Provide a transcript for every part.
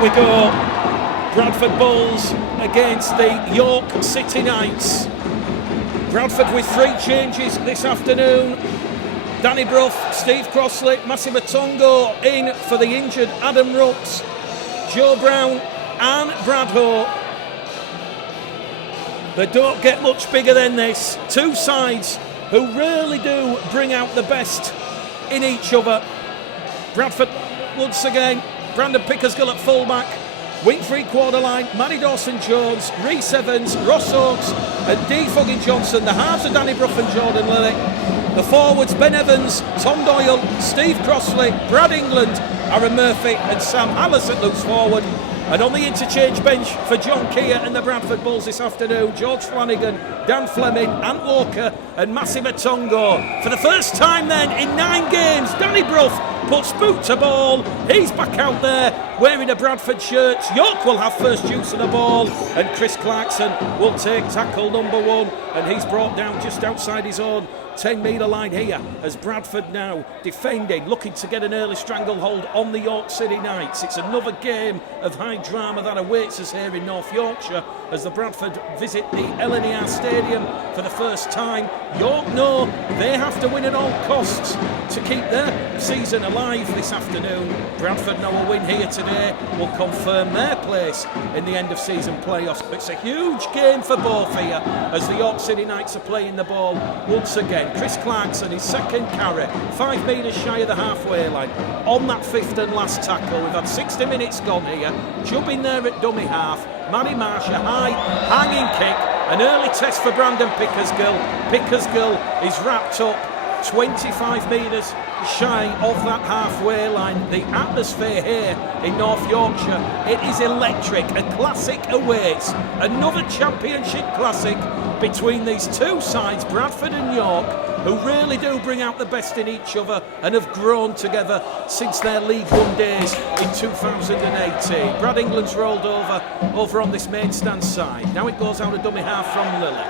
Here we go. Bradford Bulls against the York City Knights. Bradford with 3 changes this afternoon. Danny Brough, Steve Crossley, Massimo Tongo in for the injured Adam Rooks, Joe Brown and Brad Ho. They don't get much bigger than this. 2 sides who really do bring out the best in each other. Bradford once again, Brandon Pickersgill at fullback, wing 3/4 line, Matty Dawson-Jones, Rhys Evans, Ross Oakes and D. Foggin Johnson. The halves are Danny Brough and Jordan Lilly. The forwards, Ben Evans, Tom Doyle, Steve Crossley, Brad England, Aaron Murphy and Sam Hallis at loose forward. And on the interchange bench for John Kear and the Bradford Bulls this afternoon, George Flanagan, Dan Fleming, Ant Walker and Massimo Tongo. For the first time then in 9 games, Danny Brough puts boot to ball. He's back out there wearing a Bradford shirt. York will have first use of the ball and Chris Clarkson will take tackle number 1 and he's brought down just outside his own 10-metre line here as Bradford now defending, looking to get an early stranglehold on the York City Knights. It's another game of high drama that awaits us here in North Yorkshire as the Bradford visit the LNER Stadium for the first time. York know they have to win at all costs to keep their season alive this afternoon. Bradford know a win here today will confirm their place in the end of season playoffs. It's a huge game for both here as the York City Knights are playing the ball once again. Chris Clarkson, his second carry, 5 metres shy of the halfway line. On that 5th and last tackle, we've had 60 minutes gone here. Jumping there at dummy half. Matty Marsh, a high hanging kick. An early test for Brandon Pickersgill. Pickersgill is wrapped up 25 metres shy of that halfway line. The atmosphere here in North Yorkshire, it is electric. A classic awaits. Another championship classic between these 2 sides, Bradford and York, who really do bring out the best in each other and have grown together since their League One days in 2018. Brad England's rolled over on this main stand side. Now it goes out a dummy half from Lilly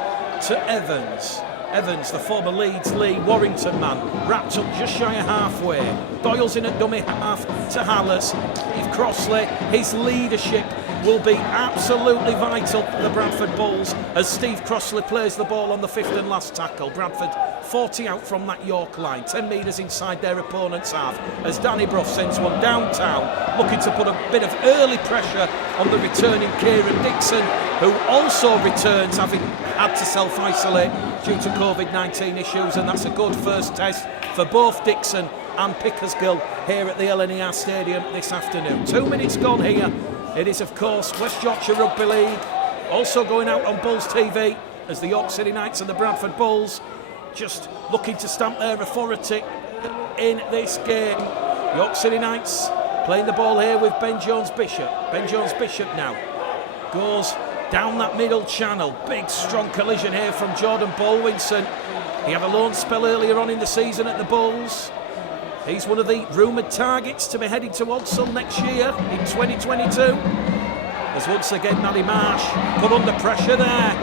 to Evans. Evans, the former Leeds Lee Warrington man, wrapped up just shy of halfway. Doyle's in at dummy half to Hallis. Steve Crossley, his leadership will be absolutely vital for the Bradford Bulls as Steve Crossley plays the ball on the 5th and last tackle. Bradford 40 out from that York line, 10 metres inside their opponent's half as Danny Brough sends one downtown, looking to put a bit of early pressure on the returning Kieran Dixon, who also returns having had to self-isolate due to COVID-19 issues, and that's a good first test for both Dixon and Pickersgill here at the LNER Stadium this afternoon. 2 minutes gone here. It is, of course, West Yorkshire Rugby League, also going out on Bulls TV as the York City Knights and the Bradford Bulls just looking to stamp their authority in this game. York City Knights playing the ball here with Ben Jones-Bishop. Ben Jones-Bishop now goes down that middle channel. Big, strong collision here from Jordan Bolwinson. He had a loan spell earlier on in the season at the Bulls. He's one of the rumoured targets to be heading to Odsal next year in 2022. As once again Matty Marsh put under pressure there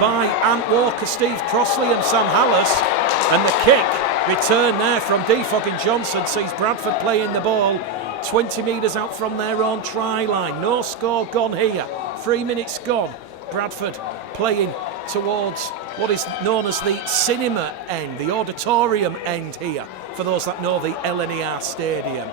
by Ant Walker, Steve Crossley and Sam Hallis. And the kick return there from D. Foggin Johnson sees Bradford playing the ball 20 metres out from their own try line. No score gone here. 3 minutes gone. Bradford playing towards what is known as the cinema end, the auditorium end here, for those that know the LNER Stadium.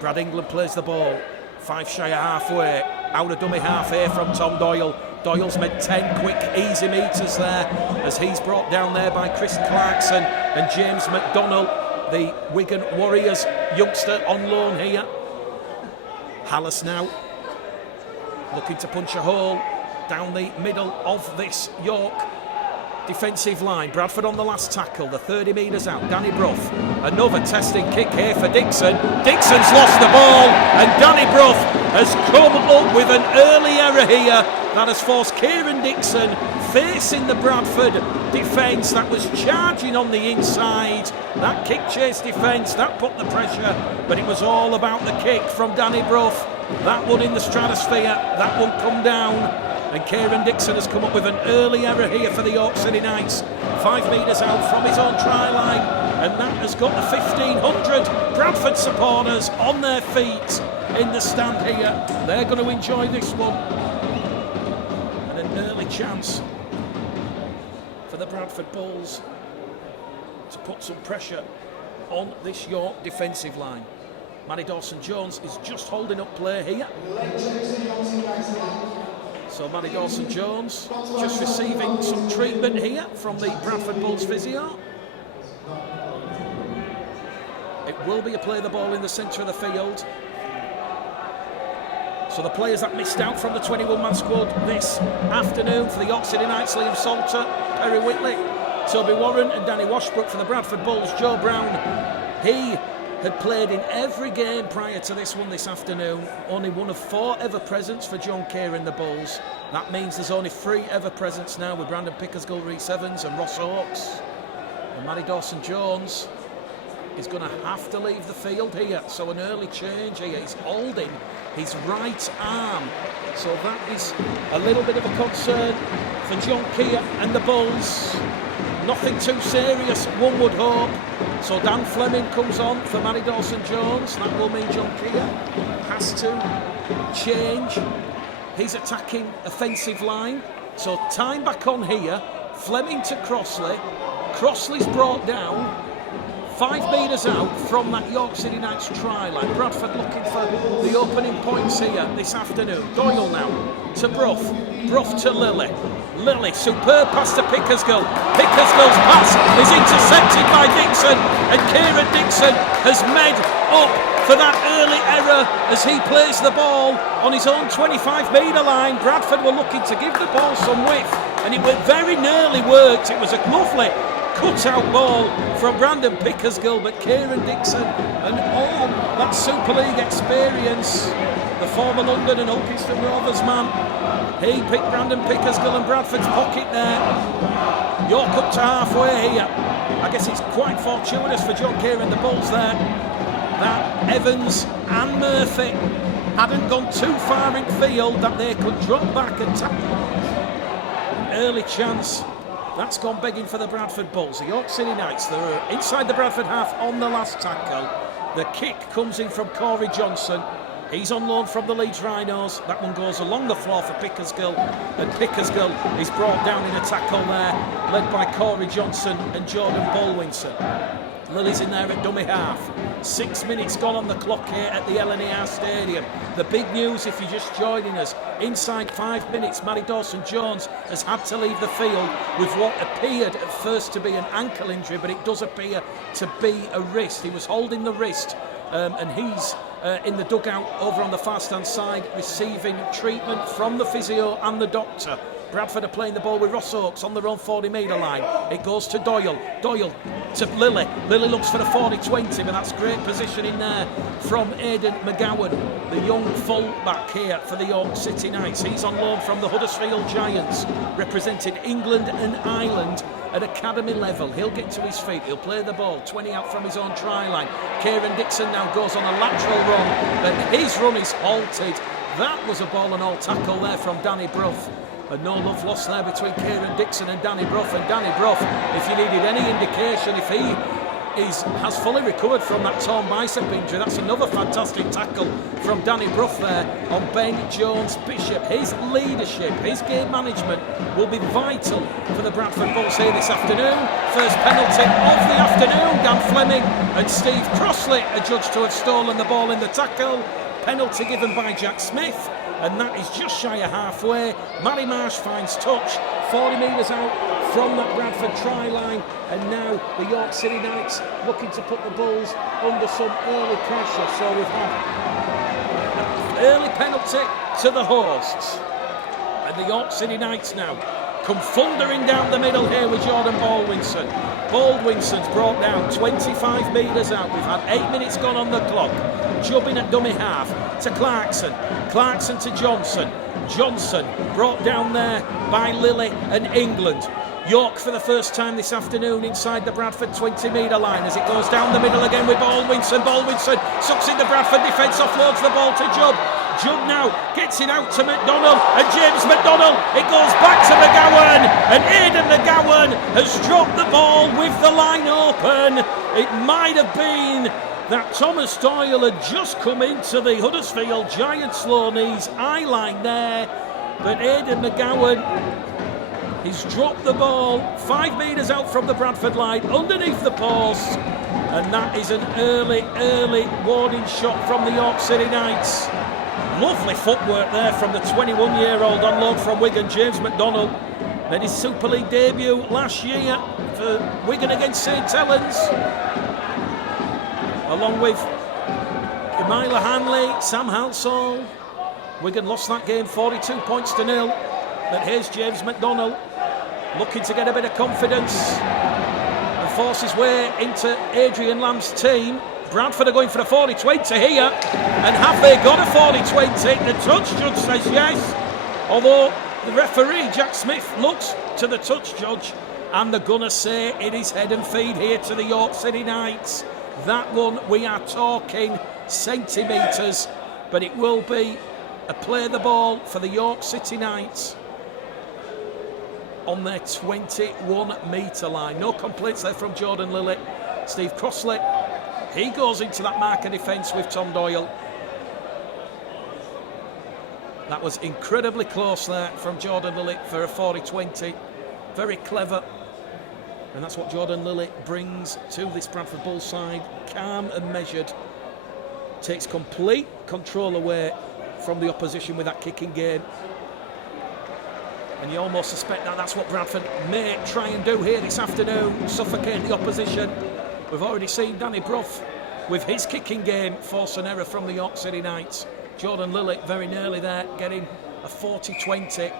Brad England plays the ball, 5 shy of halfway, out of dummy half here from Tom Doyle. Doyle's made 10 quick, easy metres there as he's brought down there by Chris Clarkson and James McDonnell, the Wigan Warriors youngster on loan here. Hallis now looking to punch a hole down the middle of this York defensive line. Bradford on the last tackle, the 30 metres out. Danny Brough, another testing kick here for Dixon. Dixon's lost the ball and Danny Brough has come up with an early error here that has forced Kieran Dixon facing the Bradford defence that was charging on the inside. That kick chase defence, that put the pressure, but it was all about the kick from Danny Brough. That one in the stratosphere, that one come down. And Kieran Dixon has come up with an early error here for the York City Knights. 5 metres out from his own try line. and that has got the 1,500 Bradford supporters on their feet in the stand here. They're going to enjoy this one. And an early chance for the Bradford Bulls to put some pressure on this York defensive line. Matty Dawson-Jones is just holding up play here. So Matty Dawson-Jones just receiving some treatment here from the Bradford Bulls physio. It will be a play the ball in the centre of the field. So the players that missed out from the 21-man squad this afternoon for the York City Knights: Liam Salter, Perry Whitley, Toby Warren and Danny Washbrook. For the Bradford Bulls, Joe Brown. He had played in every game prior to this one this afternoon. Only one of 4 ever presents for John Kear in the Bulls. That means there's only 3 ever presents now with Brandon Pickersgill, Rhys Evans and Ross Oakes. And Matty Dawson-Jones is going to have to leave the field here. So an early change here. He's holding his right arm. So that is a little bit of a concern for John Kear and the Bulls. Nothing too serious, one would hope. So Dan Fleming comes on for Matty Dawson-Jones. That will mean John Kear has to change his attacking offensive line. So time back on here. Fleming to Crossley. Crossley's brought down 5 metres out from that York City Knights try line. Bradford looking for the opening points here this afternoon. Doyle now to Brough. Brough to Lilly. Lilly, superb pass to Pickersgill. Pickersgill's pass is intercepted by Dixon, and Kieran Dixon has made up for that early error as he plays the ball on his own 25-metre line. Bradford were looking to give the ball some width, and it very nearly worked. It was a lovely cut-out ball from Brandon Pickersgill, but Kieran Dixon and all that Super League experience, the former London and Ilkeston Rovers man, he picked Brandon Pickersgill in Bradford's pocket there. York up to halfway here. I guess it's quite fortuitous for John Kear and the Bulls there that Evans and Murphy hadn't gone too far in field, that they could drop back and tackle. Early chance. That's gone begging for the Bradford Bulls. The York City Knights, they're inside the Bradford half on the last tackle. The kick comes in from Corey Johnson. He's on loan from the Leeds Rhinos. That one goes along the floor for Pickersgill, and Pickersgill is brought down in a tackle there, led by Corey Johnson and Jordan Bolwinson. Lily's in there at dummy half. 6 minutes gone on the clock here at the LNER Stadium. The big news, if you're just joining us, inside 5 minutes, Matty Dawson-Jones has had to leave the field with what appeared at first to be an ankle injury, but it does appear to be a wrist. He was holding the wrist, and he's in the dugout over on the far stand side, receiving treatment from the physio and the doctor. Bradford are playing the ball with Ross Oakes on their own 40-metre line. It goes to Doyle. Doyle to Lilly. Lilly looks for the 40-20, but that's great positioning there from Aidan McGowan, the young full-back here for the York City Knights. He's on loan from the Huddersfield Giants, represented England and Ireland at academy level. He'll get to his feet. He'll play the ball. 20 out from his own try line. Kieran Dixon now goes on a lateral run, but his run is halted. That was a ball and all tackle there from Danny Brough. And no love lost there between Kieran Dixon and Danny Brough. And Danny Brough, if you needed any indication, if he has fully recovered from that torn bicep injury, that's another fantastic tackle from Danny Brough there on Ben Jones-Bishop. His leadership, his game management will be vital for the Bradford Bulls here this afternoon. First penalty of the afternoon. Dan Fleming and Steve Crossley are judged to have stolen the ball in the tackle. Penalty given by Jack Smith, and that is just shy of halfway. Matty Marsh finds touch, 40 metres out from that Bradford try line, and now the York City Knights looking to put the Bulls under some early pressure. So we've had an early penalty to the hosts, and the York City Knights now come thundering down the middle here with Jordan Bolwinson. Bolwinson's brought down 25 metres out. We've had 8 minutes gone on the clock. Jubbin at dummy half to Clarkson. Clarkson to Johnson. Johnson brought down there by Lilly and England. York for the first time this afternoon inside the Bradford 20-metre line as it goes down the middle again with Bolwinson. Bolwinson sucks in the Bradford defence, offloads the ball to Jubb. Judd now gets it out to McDonald, and James McDonald, it goes back to McGowan, and Aidan McGowan has dropped the ball with the line open. It might have been that Thomas Doyle had just come into the Huddersfield Giants low knees eye line there, but Aidan McGowan, he's dropped the ball 5 metres out from the Bradford line underneath the post, and that is an early warning shot from the York City Knights. Lovely footwork there from the 21-year-old on loan from Wigan, James McDonald. Made his Super League debut last year for Wigan against St Helens, along with Emila Hanley, Sam Halsall. Wigan lost that game 42 points to 0. But here's James McDonald looking to get a bit of confidence and force his way into Adrian Lamb's team. Bradford are going for a 40-20 here, and have they got a 40-20? The touch judge says yes, although the referee Jack Smith looks to the touch judge, and they're gonna say it is head and feed here to the York City Knights. That one, we are talking centimetres, but it will be a play the ball for the York City Knights on their 21-metre line. No complaints there from Jordan Lilly. Steve Crossley, he goes into that marker defence with Tom Doyle. That was incredibly close there from Jordan Lilly for a 40-20. Very clever. And that's what Jordan Lilly brings to this Bradford Bulls side. Calm and measured. Takes complete control away from the opposition with that kicking game. And you almost suspect that that's what Bradford may try and do here this afternoon, suffocate the opposition. We've already seen Danny Brough with his kicking game force an error from the York City Knights. Jordan Lilly very nearly there, getting a 40-20.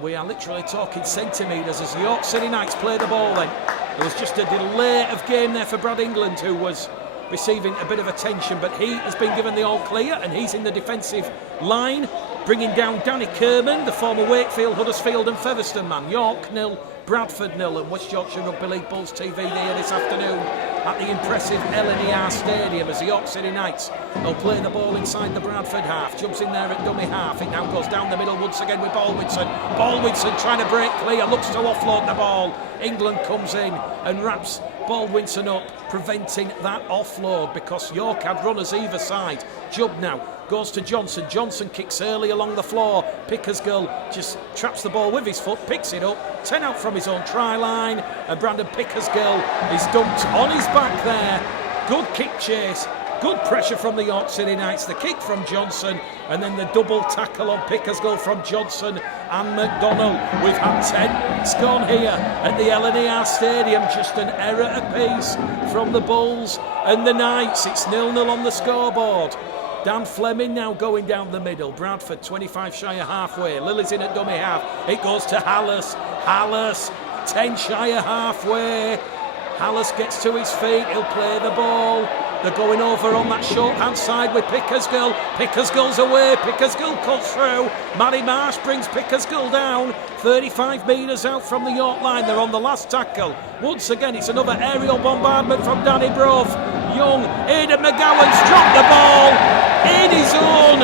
We are literally talking centimetres as the York City Knights play the ball then. There was just a delay of game there for Brad England, who was receiving a bit of attention, but he has been given the all clear and he's in the defensive line, bringing down Danny Kerman, the former Wakefield, Huddersfield and Featherstone man. York 0, Bradford 0, and West Yorkshire Rugby League Bulls TV there this afternoon at the impressive LNER Stadium as the York City Knights will play the ball inside the Bradford half. Jumps in there at dummy half. It now goes down the middle once again with Baldwinson. Baldwinson trying to break clear, looks to offload the ball. England comes in and wraps Baldwinson up, preventing that offload because York had runners either side. Jubb now goes to Johnson. Johnson kicks early along the floor. Pickersgill just traps the ball with his foot, picks it up, 10 out from his own try line, and Brandon Pickersgill is dumped on his back there. Good kick chase, good pressure from the York City Knights. The kick from Johnson, and then the double tackle on Pickersgill from Johnson and McDonald. We've had 10 scored here at the LNER Stadium. Just an error apiece from the Bulls and the Knights. It's 0-0 on the scoreboard. Dan Fleming now going down the middle. Bradford 25 shy of halfway. Lilly's in at dummy half. It goes to Hallis. Hallis 10 shy of halfway. Hallis gets to his feet. He'll play the ball. They're going over on that short-hand side with Pickersgill. Pickersgill's away. Pickersgill cuts through. Matty Marsh brings Pickersgill down. 35 metres out from the York line. They're on the last tackle. Once again, it's another aerial bombardment from Danny Brough. Young, Aidan McGowan's dropped the ball in his own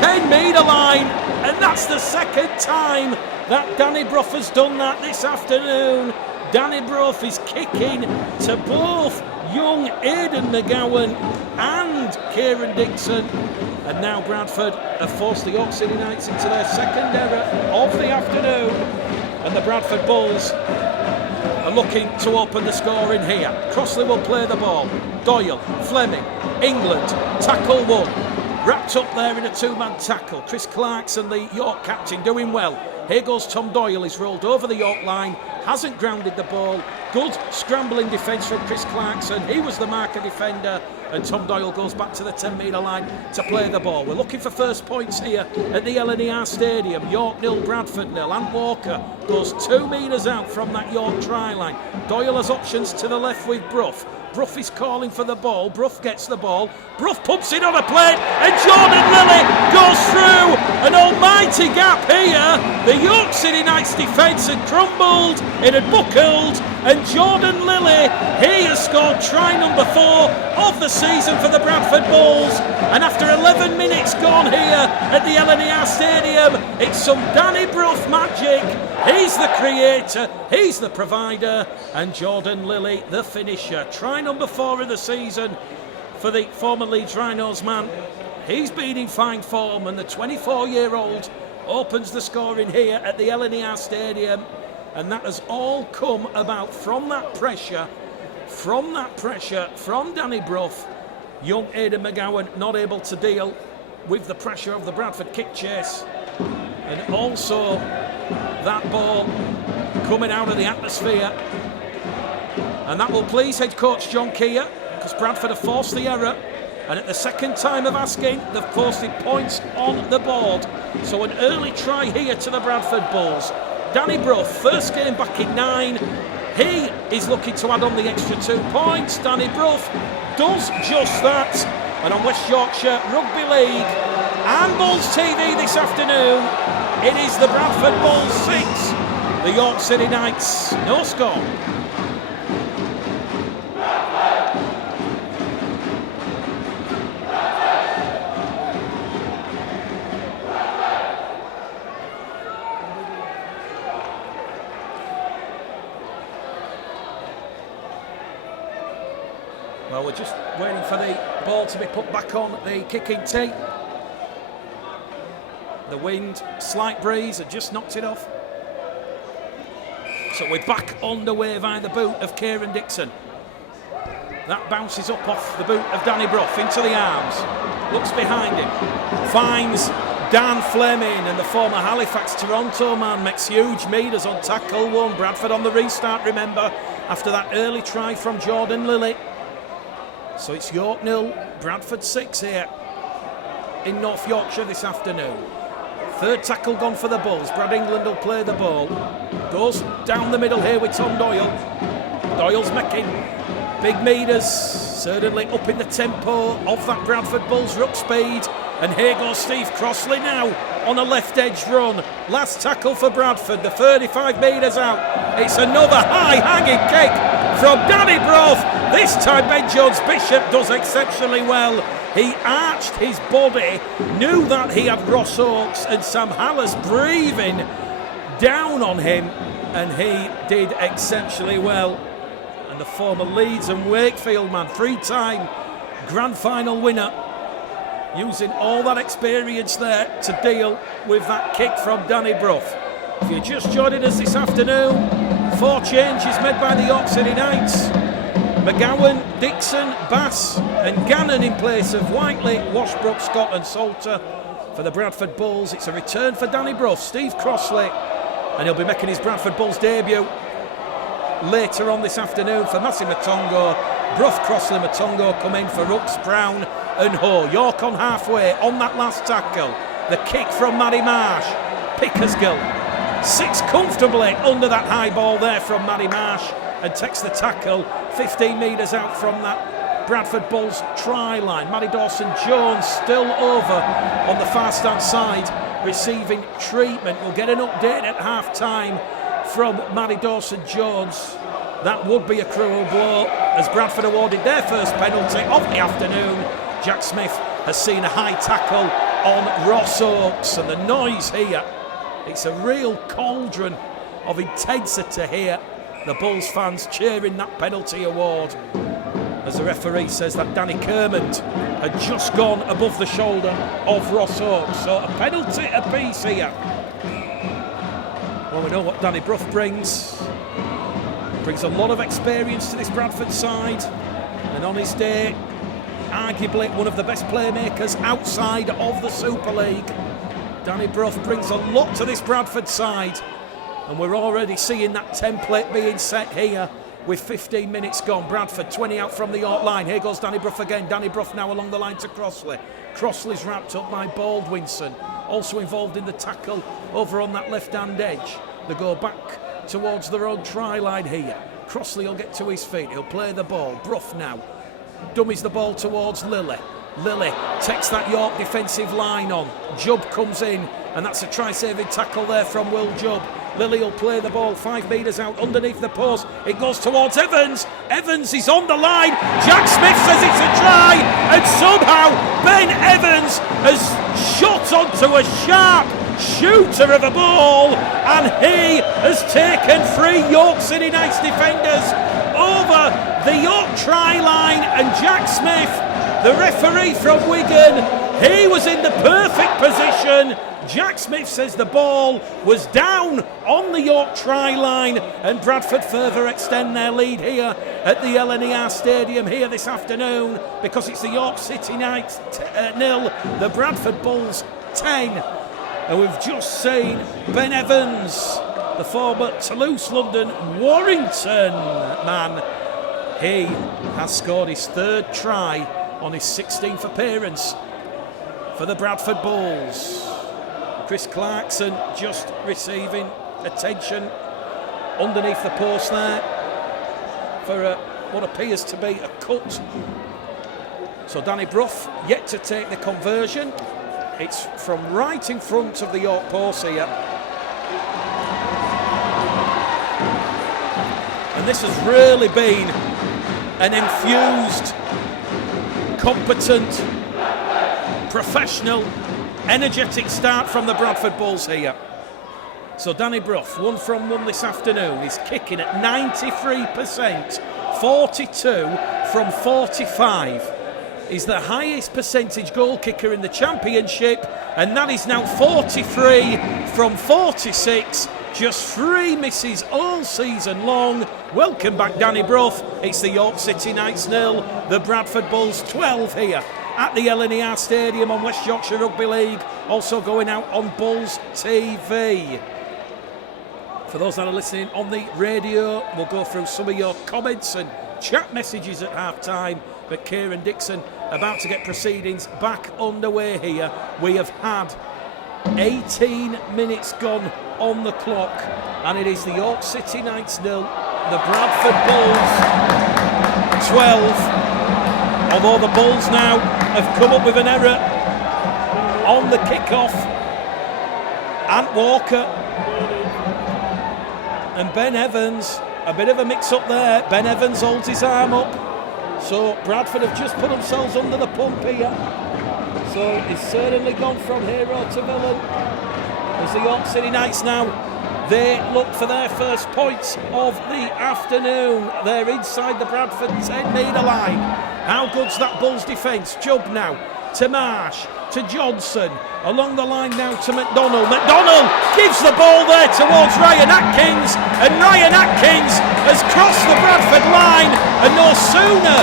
10-metre line. And that's the second time that Danny Brough has done that this afternoon. Danny Brough is kicking to both young Aidan McGowan and Kieran Dixon. And now Bradford have forced the York City Knights into their second error of the afternoon. And the Bradford Bulls are looking to open the score in here. Crossley will play the ball. Doyle, Fleming, England, tackle one. Wrapped up there in a two-man tackle. Chris Clarkson, the York captain, doing well. Here goes Tom Doyle. He's rolled over the York line, hasn't grounded the ball. Good scrambling defence from Chris Clarkson. He was the marker defender. And Tom Doyle goes back to the 10-metre line to play the ball. We're looking for first points here at the LNER Stadium. York 0, Bradford 0. Ant Walker goes 2 metres out from that York try line. Doyle has options to the left with Brough. Brough is calling for the ball. Brough gets the ball. Brough pumps it on a plate, and Jordan Lilly goes through. An almighty gap here. The York City Knights defence had crumbled, it had buckled, and Jordan Lilly, he has scored try number 4 of the season for the Bradford Bulls. And after 11 minutes gone here at the LNER Stadium, it's some Danny Brough magic. He's the creator, he's the provider, and Jordan Lilly, the finisher. Try number 4 of the season for the former Leeds Rhinos man. He's been in fine form, and the 24-year-old opens the scoring here at the LNER Stadium. And that has all come about from that pressure from Danny Brough. Young Aidan McGowan not able to deal with the pressure of the Bradford kick chase. And also that ball coming out of the atmosphere. And that will please head coach John Kear, because Bradford have forced the error. And at the second time of asking, they've posted points on the board. So an early try here to the Bradford Bulls. Danny Brough, first game back in 9. He is looking to add on the extra 2 points. Danny Brough does just that. And on West Yorkshire Rugby League and Bulls TV this afternoon, it is the Bradford Bulls 6, the York City Knights no score. Well, we're just waiting for the ball to be put back on the kicking tee. The wind, slight breeze, had just knocked it off. So we're back underway via the boot of Kieran Dixon. That bounces up off the boot of Danny Brough into the arms. Looks behind him. Finds Dan Fleming, and the former Halifax Toronto man makes huge meters on tackle 1. Bradford on the restart, remember, after that early try from Jordan Lilly. So it's York 0, Bradford 6 here in North Yorkshire this afternoon. Third tackle gone for the Bulls. Brad England will play the ball. Goes down the middle here with Tom Doyle. Doyle's making big meters, certainly up in the tempo of that Bradford Bulls ruck speed. And here goes Steve Crossley now on a left edge run. Last tackle for Bradford, the 35 metres out. It's another high hanging kick from Danny Brough. This time Ben Jones Bishop does exceptionally well. He arched his body, knew that he had Ross Oakes and Sam Hallas breathing down on him, and he did exceptionally well. And the former Leeds and Wakefield man, 3-time grand final winner, using all that experience there to deal with that kick from Danny Brough. If you're just joining us this afternoon, 4 changes made by the York City Knights. McGowan, Dixon, Bass and Gannon in place of Whiteley, Washbrook, Scott and Salter. For the Bradford Bulls, it's a return for Danny Brough, Steve Crossley, and he'll be making his Bradford Bulls debut later on this afternoon for Massey Matongo. Brough, Crossley, Matongo come in for Rooks, Brown and Ho. York on halfway on that last tackle. The kick from Matty Marsh. Pickersgill sits comfortably under that high ball there from Matty Marsh and takes the tackle 15 metres out from that Bradford Bulls try line. Matty Dawson-Jones still over on the far stand side receiving treatment. We'll get an update at half time from Matty Dawson-Jones. That would be a cruel blow as Bradford awarded their first penalty of the afternoon. Jack Smith has seen a high tackle on Ross Oakes, and the noise here, it's a real cauldron of intensity here. The Bulls fans cheering that penalty award as the referee says that Danny Kermond had just gone above the shoulder of Ross Oakes. So a penalty apiece here. Well, we know what Danny Brough brings. Brings a lot of experience to this Bradford side, and on his day, arguably one of the best playmakers outside of the Super League. Danny Brough brings a lot to this Bradford side, and we're already seeing that template being set here with 15 minutes gone. Bradford 20 out from the York line. Here goes Danny Brough again. Danny Brough now along the line to Crossley. Crossley's wrapped up by Baldwinson, also involved in the tackle over on that left-hand edge. They go back towards their own try line here. Crossley will get to his feet. He'll play the ball. Brough now dummies the ball towards Lilly. Lilly takes that York defensive line on. Jubb comes in, and that's a try-saving tackle there from Will Jubb. Lilly will play the ball 5 metres out underneath the post. It goes towards Evans. Evans is on the line. Jack Smith says it's a try, and somehow Ben Evans has shot onto a sharp shooter of a ball, and he has taken 3 York City Knights defenders over the York try line, and Jack Smith, the referee from Wigan, he was in the perfect position. Jack Smith says the ball was down on the York try line, and Bradford further extend their lead here at the LNER Stadium here this afternoon, because it's the York City Knights 0, the Bradford Bulls 10. And we've just seen Ben Evans, the former Toulouse London Warrington man. He has scored his 3rd try on his 16th appearance for the Bradford Bulls. Chris Clarkson just receiving attention underneath the post there for what appears to be a cut. So Danny Brough yet to take the conversion. It's from right in front of the York post here. And this has really been an infused, competent, professional, energetic start from the Bradford Bulls here. So Danny Brough, 1 from 1 this afternoon, is kicking at 93%, 42 from 45. He's the highest percentage goal kicker in the Championship, and that is now 43 from 46. Just 3 misses all season long. Welcome back, Danny Brough. It's the York City Knights 0, the Bradford Bulls 12 here at the LNER Stadium on West Yorkshire Rugby League. Also going out on Bulls TV. For those that are listening on the radio, we'll go through some of your comments and chat messages at half-time. But Kear and Dixon about to get proceedings back underway here. We have had 18 minutes gone on the clock, and it is the York City Knights 0, the Bradford Bulls 12. Although the Bulls now have come up with an error on the kick-off. Ant Walker and Ben Evans, a bit of a mix-up there. Ben Evans holds his arm up. So Bradford have just put themselves under the pump here. So it's certainly gone from hero to villain. As the York City Knights now, they look for their first points of the afternoon. They're inside the Bradford 10-metre line. How good's that Bulls defence? Jubb now to Marsh, to Johnson, along the line now to McDonald. McDonald gives the ball there towards Ryan Atkins, and Ryan Atkins has crossed the Bradford line, and no sooner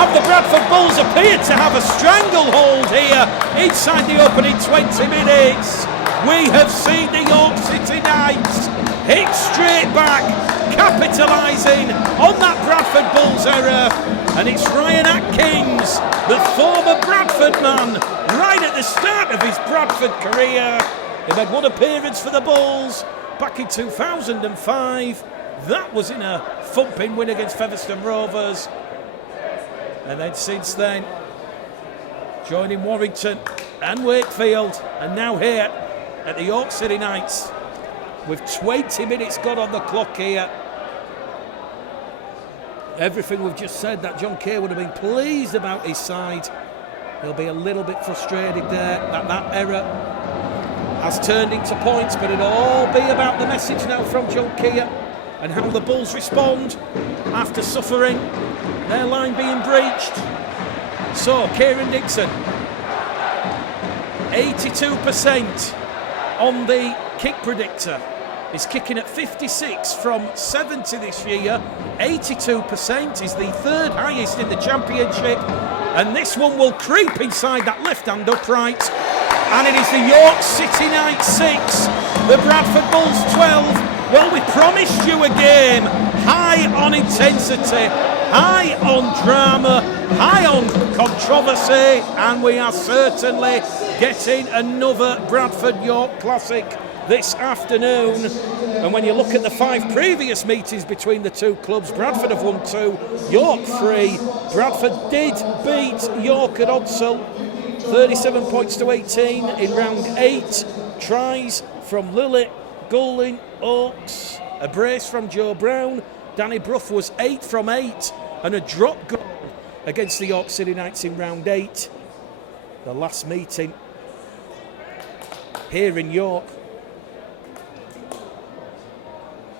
have the Bradford Bulls appeared to have a stranglehold here inside the opening 20 minutes. We have seen the York City Knights hit straight back, capitalising on that Bradford Bulls error. And it's Ryan Atkins, the former Bradford man, right at the start of his Bradford career. He made 1 appearance for the Bulls back in 2005. That was in a thumping win against Featherstone Rovers. And then since then, joining Warrington and Wakefield, and now here at the York City Knights with 20 minutes gone on the clock here. Everything we've just said that John Kear would have been pleased about his side. He'll be a little bit frustrated there that error has turned into points, but it'll all be about the message now from John Kear and how the Bulls respond after suffering their line being breached. So Kieran Dixon, 82% on the kick predictor. He's kicking at 56 from 70 this year. 82% is the 3rd highest in the Championship. And this one will creep inside that left-hand upright. And it is the York City Knights 6, the Bradford Bulls 12. Well, we promised you a game high on intensity, high on drama, high on controversy. And we are certainly getting another Bradford York classic this afternoon. And when you look at the 5 previous meetings between the two clubs, Bradford have won 2, York 3. Bradford did beat York at Odsal 37 points to 18 in round 8. Tries from Lily, Golding, Oakes, a brace from Joe Brown. Danny Brough was 8 from 8 and a drop goal against the York City Knights in round 8. The last meeting here in York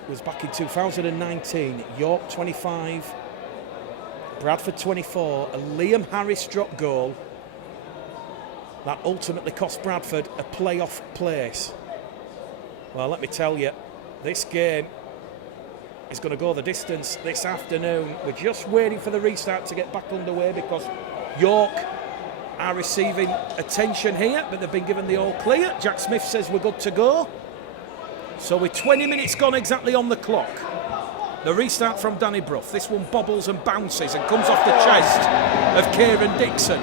was back in 2019. York 25, Bradford 24, a Liam Harris drop goal that ultimately cost Bradford a playoff place. Well, let me tell you, this game is going to go the distance this afternoon. We're just waiting for the restart to get back underway because York are receiving attention here, but they've been given the all clear. Jack Smith says we're good to go. So with 20 minutes gone exactly on the clock, the restart from Danny Brough. This one bobbles and bounces and comes off the chest of Kear and Dixon.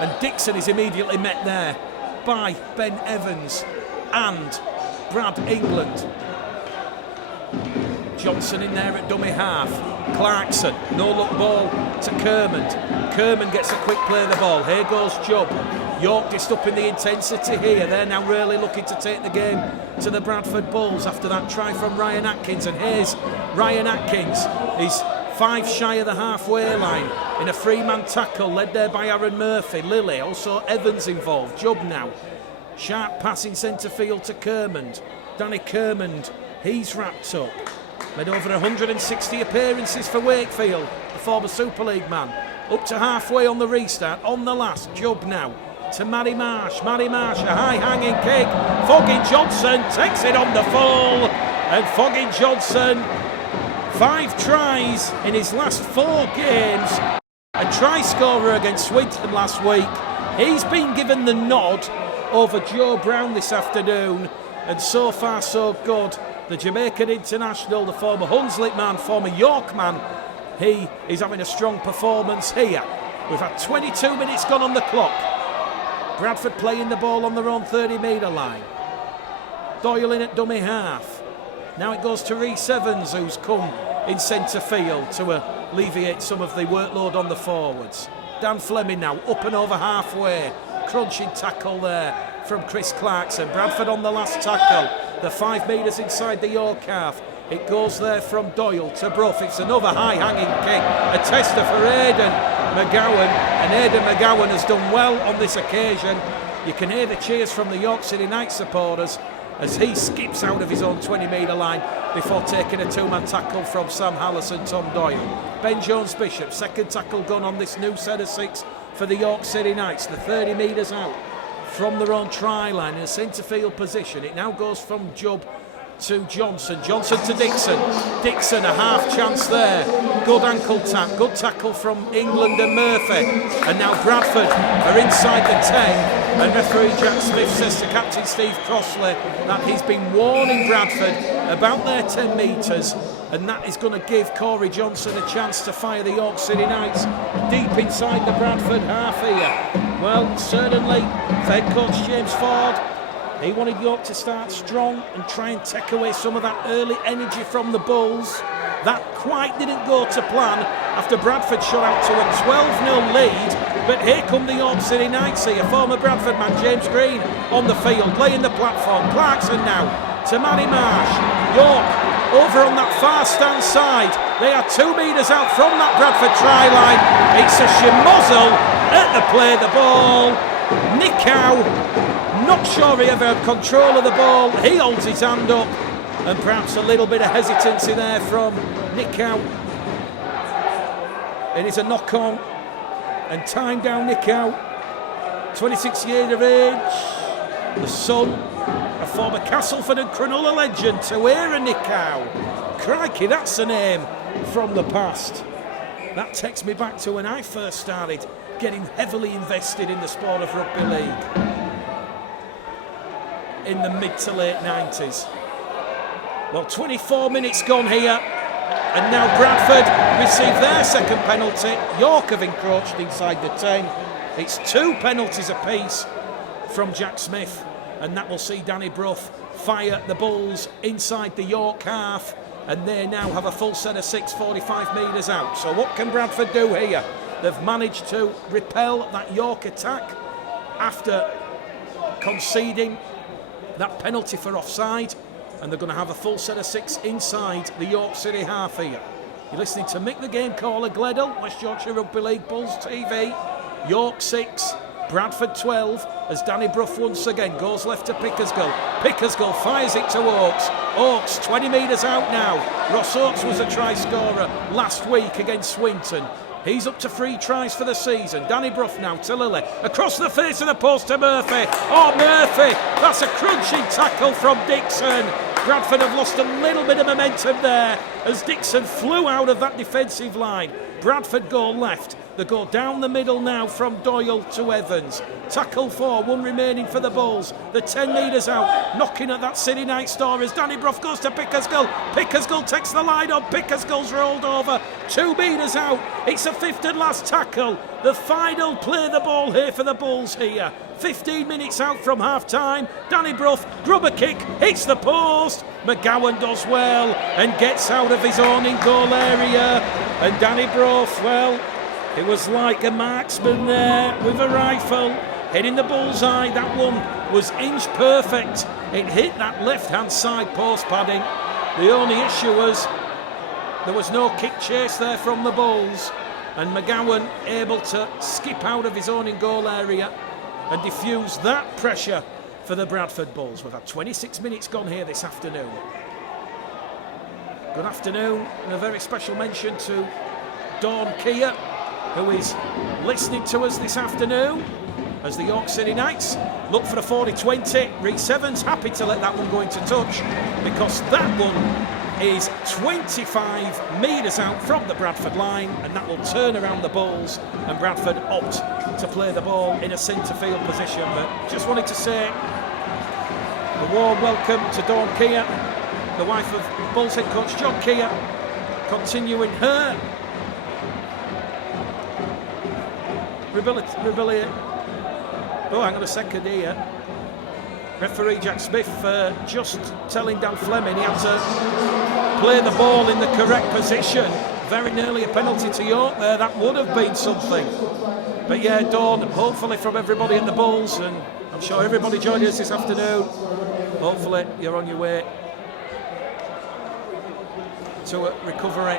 And Dixon is immediately met there by Ben Evans and Brad England. Johnson in there at dummy half. Clarkson, no look ball to Kermond. Kermond gets a quick play of the ball. Here goes Jubb. York just up in the intensity here. They're now really looking to take the game to the Bradford Bulls after that try from Ryan Atkins. And here's Ryan Atkins. He's 5 shy of the halfway line in a 3-man tackle led there by Aaron Murphy. Lilly, also Evans involved. Jubb now. Sharp pass in centre field to Kermond. Danny Kermond, he's wrapped up. Made over 160 appearances for Wakefield, the former Super League man. Up to halfway on the restart, on the last. Jubb now to Matty Marsh. Matty Marsh, a high-hanging kick. Foggy Johnson takes it on the full. And Foggy Johnson, 5 tries in his last 4 games. A try scorer against Swinton last week. He's been given the nod over Joe Brown this afternoon. And so far so good. The Jamaican international, the former Hunslet man, former York man, he is having a strong performance here. We've had 22 minutes gone on the clock. Bradford playing the ball on their own 30-metre line. Doyle in at dummy half. Now it goes to Rhys Evans, who's come in centre field to alleviate some of the workload on the forwards. Dan Fleming now up and over halfway. Crunching tackle there from Chris Clarkson. Bradford on the last tackle. The 5 metres inside the York half. It goes there from Doyle to Brough. It's another high-hanging kick. A tester for Aidan McGowan. And Aidan McGowan has done well on this occasion. You can hear the cheers from the York City Knights supporters as he skips out of his own 20-metre line before taking a 2-man tackle from Sam Hallis and Tom Doyle. Ben Jones-Bishop, second tackle gun on this new set of 6 for the York City Knights. The 30 metres out from their own try line in a centre field position. It now goes from Jubb to Johnson. Johnson to Dixon. Dixon, a half chance there. Good ankle tap. Good tackle from England and Murphy. And now Bradford are inside the 10. And referee Jack Smith says to Captain Steve Crossley that he's been warning Bradford about their 10 metres. And that is going to give Corey Johnson a chance to fire the York City Knights deep inside the Bradford half here. Well, certainly, head coach James Ford, he wanted York to start strong and try and take away some of that early energy from the Bulls. That quite didn't go to plan after Bradford shot out to a 12-0 lead. But here come the York City Knights here. Former Bradford man James Green on the field, laying the platform. Clarkson now to Matty Marsh. York over on that far stand side. They are 2 metres out from that Bradford try line. It's a Schmozzle at the play of the ball. Nick Howe, not sure he ever had control of the ball. He holds his hand up, and perhaps a little bit of hesitancy there from Nick Howe. It is a knock on, and time down Nick Howe, 26 years of age, the son of former Castleford and Cronulla legend Tuera Nick Howe. Crikey, that's a name from the past. That takes me back to when I first started getting heavily invested in the sport of rugby league in the mid to late 90s. Well, 24 minutes gone here, and now Bradford receive their second penalty. York have encroached inside the 10. It's 2 penalties apiece from Jack Smith, and that will see Danny Brough fire the Bulls inside the York half, and they now have a full set of 6 45 metres out. So what can Bradford do here? They've managed to repel that York attack after conceding that penalty for offside, and they're going to have a full set of 6 inside the York City half here. You're listening to Mick the Game Caller, Gleddle, West Yorkshire Rugby League, Bulls TV. York 6, Bradford 12, as Danny Brough once again goes left to Pickersgill. Pickersgill fires it to Oakes. Oakes 20 metres out now. Ross Oakes was a try scorer last week against Swinton. He's up to 3 tries for the season. Danny Brough now to Lilly. Across the face of the post to Murphy. Oh, Murphy! That's a crunching tackle from Dixon. Bradford have lost a little bit of momentum there as Dixon flew out of that defensive line. Bradford go left. They go down the middle now from Doyle to Evans. Tackle 4, 1 remaining for the Bulls. The 10 metres out, knocking at that City Night Star as Danny Brough goes to Pickersgill. Pickersgill takes the line on. Pickersgill's rolled over. 2 metres out. It's a 5th and last tackle. The final play the ball here for the Bulls here. 15 minutes out from half-time. Danny Brough, grubber kick, hits the post. McGowan does well and gets out of his own in-goal area. And Danny Brough, well, it was like a marksman there with a rifle, hitting the bullseye. That one was inch perfect. It hit that left-hand side post padding. The only issue was there was no kick chase there from the Bulls, and McGowan able to skip out of his own in-goal area and diffuse that pressure for the Bradford Bulls. We've had 26 minutes gone here this afternoon. Good afternoon, and a very special mention to Dawn Kear, who is listening to us this afternoon as the York City Knights look for a 40-20. Rhys Evans happy to let that one go into touch, because that one is 25 metres out from the Bradford line, and that will turn around the Bulls, and Bradford opt to play the ball in a centre field position. But just wanted to say a warm welcome to Dawn Kear, the wife of Bulls head coach John Kear, continuing her rebellion. Oh, hang on a second here. Referee Jack Smith just telling Dan Fleming he had to play the ball in the correct position. Very nearly a penalty to York there. That would have been something. But yeah, Dawn, hopefully from everybody in the Bulls, and I'm sure everybody joining us this afternoon, hopefully you're on your way to a recovery.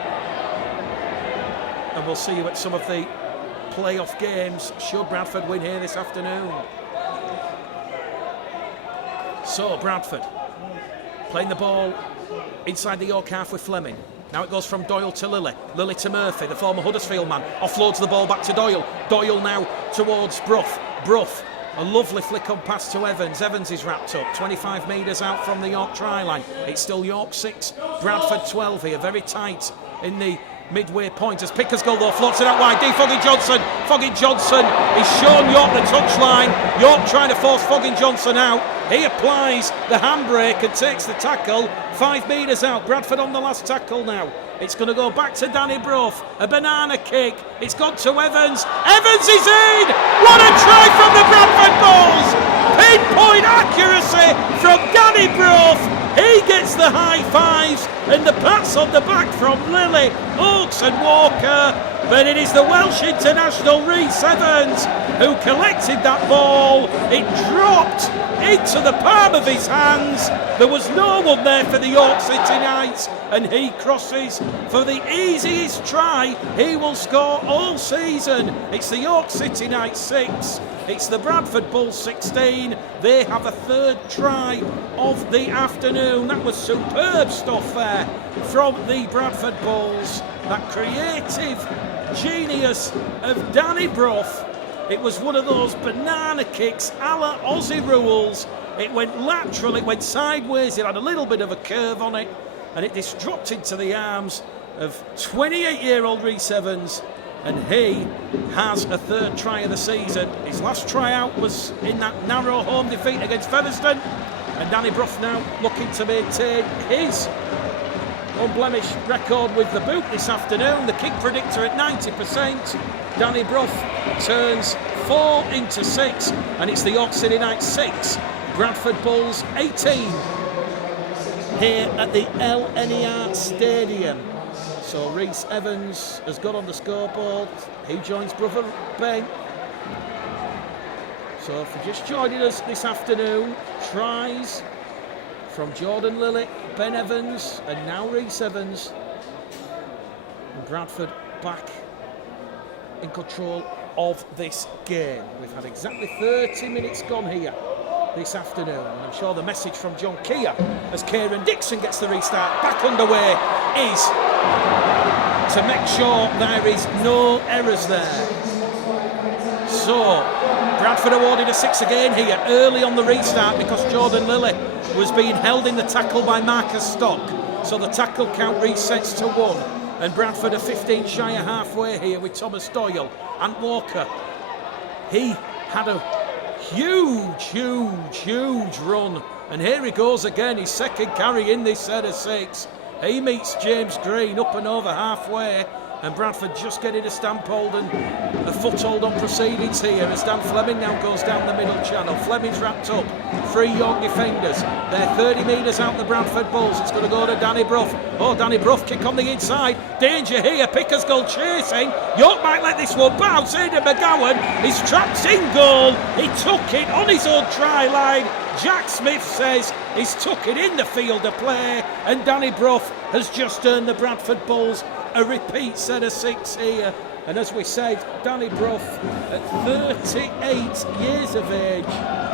And we'll see you at some of the playoff games should Bradford win here this afternoon. So Bradford playing the ball inside the York half with Fleming. Now it goes from Doyle to Lilly. Lilly to Murphy, the former Huddersfield man. Offloads the ball back to Doyle. Doyle now towards Brough. Brough, a lovely flick on pass to Evans. Evans is wrapped up. 25 metres out from the York try line. It's still York 6, Bradford 12 here. Very tight in the midway point as Pickersgill though floats it out wide. Foggy Johnson. Foggy Johnson is shown York the touchline. York trying to force Foggy Johnson out. He applies the handbrake and takes the tackle. 5 metres out. Bradford on the last tackle now. It's going to go back to Danny Brough. A banana kick. It's gone to Evans. Evans is in! What a try from the Bradford Bulls! Pinpoint accuracy from Danny Brough. He gets the high fives and the pats on the back from Lilly, Oakes and Walker. But it is the Welsh international Rhys Evans who collected that ball. It dropped into the palm of his hands. There was no one there for the York City Knights, and he crosses for the easiest try he will score all season. It's the York City Knights 6. It's the Bradford Bulls 16. They have a 3rd try of the afternoon. That was superb stuff there from the Bradford Bulls. That creative genius of Danny Brough. It was one of those banana kicks a la Aussie rules. It went lateral, it went sideways, it had a little bit of a curve on it, and it just dropped into the arms of 28-year-old Rhys Evans, and he has a 3rd try of the season. His last tryout was in that narrow home defeat against Featherstone, and Danny Brough now looking to maintain his unblemished record with the boot this afternoon. The kick predictor at 90%. Danny Brough turns 4 into 6, and it's the York City Knights 6, Bradford Bulls 18. here at the LNER Stadium. So Rhys Evans has got on the scoreboard. He joins brother Ben. So if you're just joining us this afternoon, tries from Jordan Lilly, Ben Evans, and now Rhys Evans. And Bradford back in control of this game. We've had exactly 30 minutes gone here this afternoon, and I'm sure the message from John Kear as Kieran Dixon gets the restart back underway is to make sure there is no errors there. So Bradford awarded a 6 again here early on the restart because Jordan Lilly was being held in the tackle by Marcus Stock, so the tackle count resets to 1, and Bradford are 15 shy of halfway here with Thomas Doyle. Ant Walker, he had a huge run, and here he goes again, his second carry in this set of 6. He meets James Green up and over halfway, and Bradford just getting a stamp hold and a foothold on proceedings here as Dan Fleming now goes down the middle channel. Fleming's wrapped up, 3 York defenders. They're 30 metres out the Bradford Bulls. It's going to go to Danny Brough. Oh, Danny Brough kick on the inside. Danger here, Pickersgill chasing. York might let this one bounce. Aidan McGowan is trapped in goal. He took it on his own try line. Jack Smith says he's took it in the field of play, and Danny Brough has just earned the Bradford Bulls a repeat set of 6 here. And as we said, Danny Brough at 38 years of age,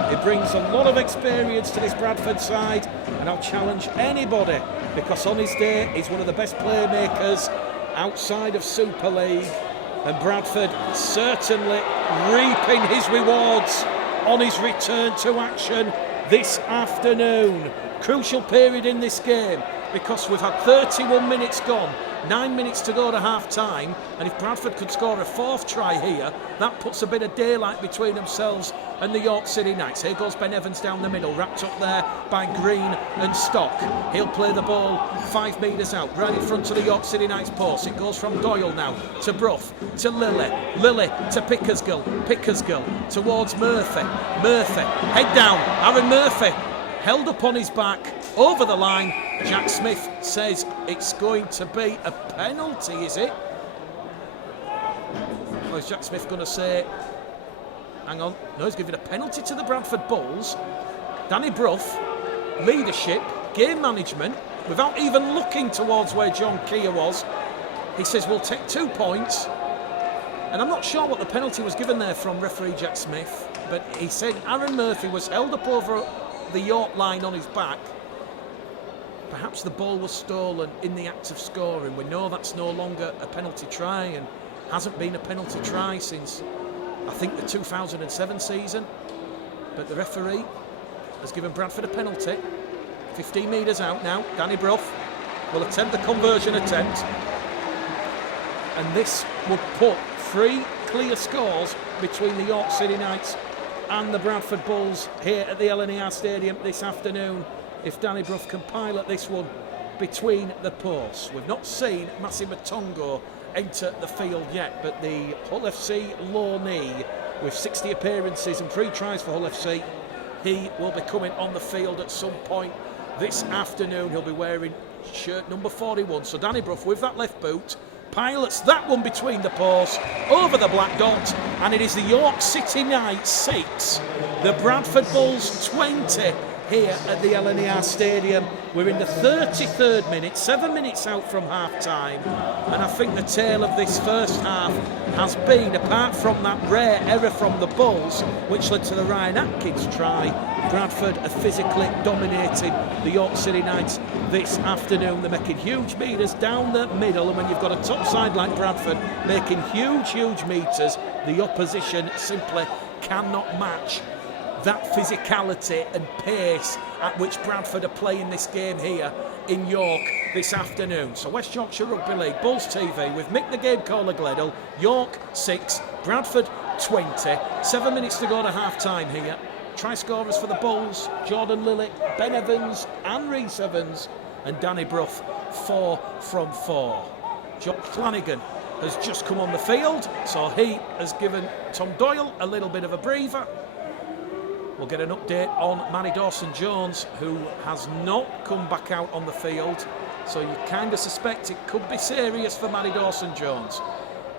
he brings a lot of experience to this Bradford side, and I'll challenge anybody because on his day he's one of the best playmakers outside of Super League, and Bradford certainly reaping his rewards on his return to action this afternoon. Crucial period in this game because we've had 31 minutes gone, 9 minutes to go to half time, and if Bradford could score a 4th try here, that puts a bit of daylight between themselves and the York City Knights. Here goes Ben Evans down the middle, wrapped up there by Green and Stock. He'll play the ball 5 metres out, right in front of the York City Knights post. It goes from Doyle now to Brough, to Lilly to Pickersgill towards Murphy, head down, Aaron Murphy held up on his back, over the line. Jack Smith says it's going to be a penalty, is it? Or is Jack Smith going to say, hang on, no, he's giving a penalty to the Bradford Bulls. Danny Brough, leadership, game management, without even looking towards where John Kear was. He says we'll take 2 points. And I'm not sure what the penalty was given there from referee Jack Smith, but he said Aaron Murphy was held up over the York line on his back. Perhaps the ball was stolen in the act of scoring. We know that's no longer a penalty try and hasn't been a penalty try since, I think, the 2007 season. But the referee has given Bradford a penalty. 15 metres out now. Danny Brough will attempt the conversion attempt. And this would put 3 clear scores between the York City Knights and the Bradford Bulls here at the LNER Stadium this afternoon if Danny Brough can pilot this one between the posts. We've not seen Massi Matongo enter the field yet, but the Hull FC low knee with 60 appearances and 3 tries for Hull FC, he will be coming on the field at some point this afternoon. He'll be wearing shirt number 41. So Danny Brough with that left boot pilots that one between the posts, over the black dot, and it is the York City Knights 6, the Bradford Bulls 20 here at the LNER Stadium. We're in the 33rd minute, 7 minutes out from half time, and I think the tale of this first half has been, apart from that rare error from the Bulls which led to the Ryan Atkins try, Bradford are physically dominating the York City Knights this afternoon. They're making huge meters down the middle, and when you've got a top side like Bradford making huge meters, the opposition simply cannot match that physicality and pace at which Bradford are playing this game here in York this afternoon. So West Yorkshire Rugby League, Bulls TV with Mick the Game Caller Gledhill, York 6, Bradford 20, 7 minutes to go to half time here. Try scorers for the Bulls, Jordan Lilly, Ben Evans and Rhys Evans, and Danny Brough 4 from 4. John Flanagan has just come on the field, so he has given Tom Doyle a little bit of a breather. We'll get an update on Manny Dawson-Jones, who has not come back out on the field. So you kind of suspect it could be serious for Manny Dawson-Jones.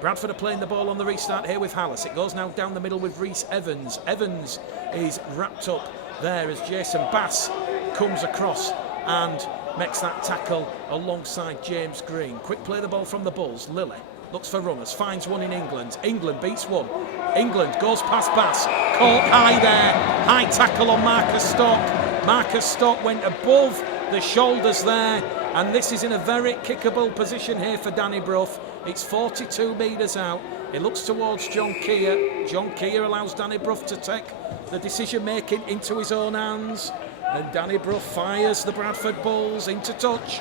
Bradford are playing the ball on the restart here with Hallis. It goes now down the middle with Rhys Evans. Evans is wrapped up there as Jason Bass comes across and makes that tackle alongside James Green. Quick play the ball from the Bulls. Lilly looks for runners, finds one in England. England beats one. England goes past Bass. Caught high there. High tackle on Marcus Stock. Marcus Stock went above the shoulders there. And this is in a very kickable position here for Danny Brough. It's 42 metres out. It looks towards John Kear. John Kear allows Danny Brough to take the decision making into his own hands. And Danny Brough fires the Bradford Bulls into touch.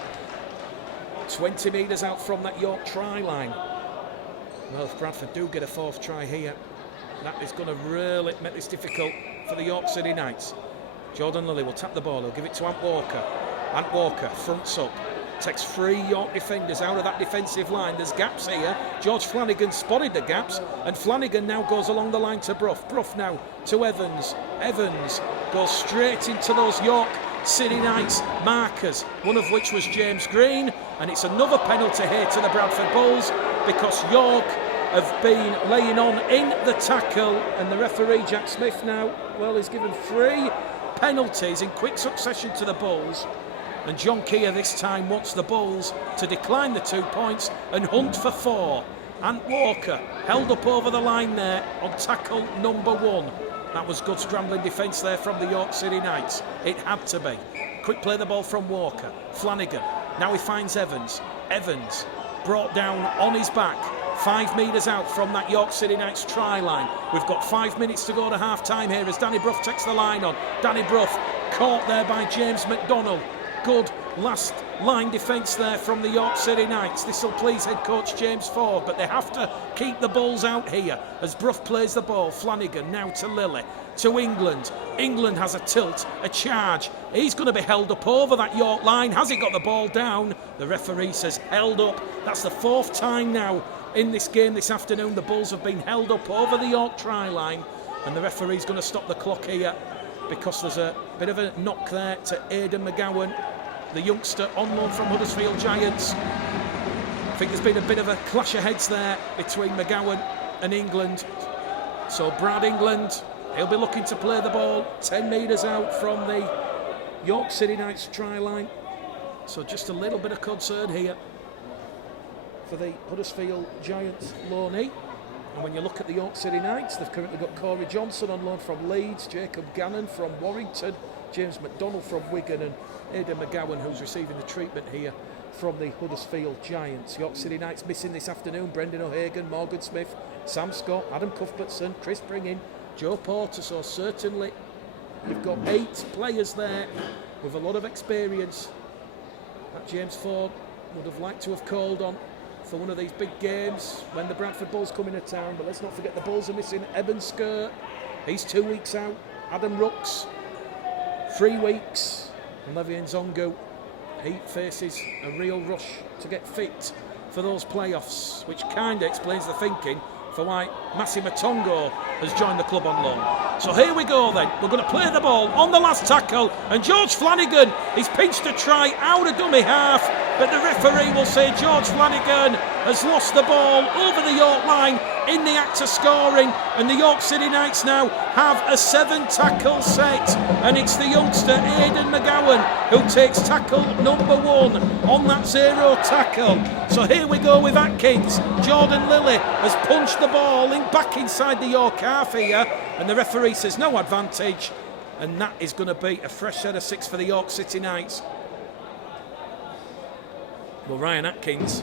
20 metres out from that York try line. Well, if Bradford do get a fourth try here, that is going to really make this difficult for the York City Knights. Jordan Lilly will tap the ball. He'll give it to Ant Walker. Ant Walker fronts up. Takes 3 York defenders out of that defensive line. There's gaps here. George Flanagan spotted the gaps, and Flanagan now goes along the line to Brough. Brough now to Evans. Evans goes straight into those York City Knights markers, one of which was James Green, and it's another penalty here to the Bradford Bulls because York have been laying on in the tackle, and the referee Jack Smith now, well, he's given 3 penalties in quick succession to the Bulls. And John Kear this time wants the Bulls to decline the 2 points and hunt for 4. Ant Walker held up over the line there on tackle number 1. That was good scrambling defence there from the York City Knights. It had to be. Quick play the ball from Walker. Flanagan. Now he finds Evans. Evans brought down on his back. 5 metres out from that York City Knights try line. We've got 5 minutes to go to half time here as Danny Brough takes the line on. Danny Brough caught there by James McDonald. Good last line defence there from the York City Knights. This will please head coach James Ford, but they have to keep the Bulls out here as Brough plays the ball. Flanagan now to Lilly, to England. England has a tilt, a charge. He's going to be held up over that York line. Has he got the ball down? The referee says held up. That's the 4th time now in this game this afternoon. The Bulls have been held up over the York try line, and the referee's going to stop the clock here because there's a bit of a knock there to Aidan McGowan, the youngster on loan from Huddersfield Giants. I think there's been a bit of a clash of heads there between McGowan and England. So Brad England, he'll be looking to play the ball 10 metres out from the York City Knights try line. So just a little bit of concern here for the Huddersfield Giants loanee. And when you look at the York City Knights, they've currently got Corey Johnson on loan from Leeds, Jacob Gannon from Warrington, James McDonald from Wigan, and Aidan McGowan, who's receiving the treatment here from the Huddersfield Giants. York City Knights missing this afternoon: Brendan O'Hagan, Morgan Smith, Sam Scott, Adam Cuthbertson, Chris Bringin, Joe Porter. So certainly you've got 8 players there with a lot of experience that James Ford would have liked to have called on for one of these big games when the Bradford Bulls come into town. But let's not forget the Bulls are missing Eben Skirt. He's 2 weeks out. Adam Rooks, 3 weeks. And Levian Zongu, he faces a real rush to get fit for those playoffs, which kind of explains the thinking for why Massimo Tongo has joined the club on loan. So here we go then. We're going to play the ball on the last tackle, and George Flanagan is pinched a try out of dummy half, but the referee will say George Flanagan has lost the ball over the York line in the act of scoring, and the York City Knights now have a 7-tackle set, and it's the youngster Aidan McGowan who takes tackle number 1 on that 0 tackle. So here we go with Atkins. Jordan Lilly has punched the ball back inside the York half here, and the referee says no advantage, and that is going to be a fresh set of 6 for the York City Knights. Well, Ryan Atkins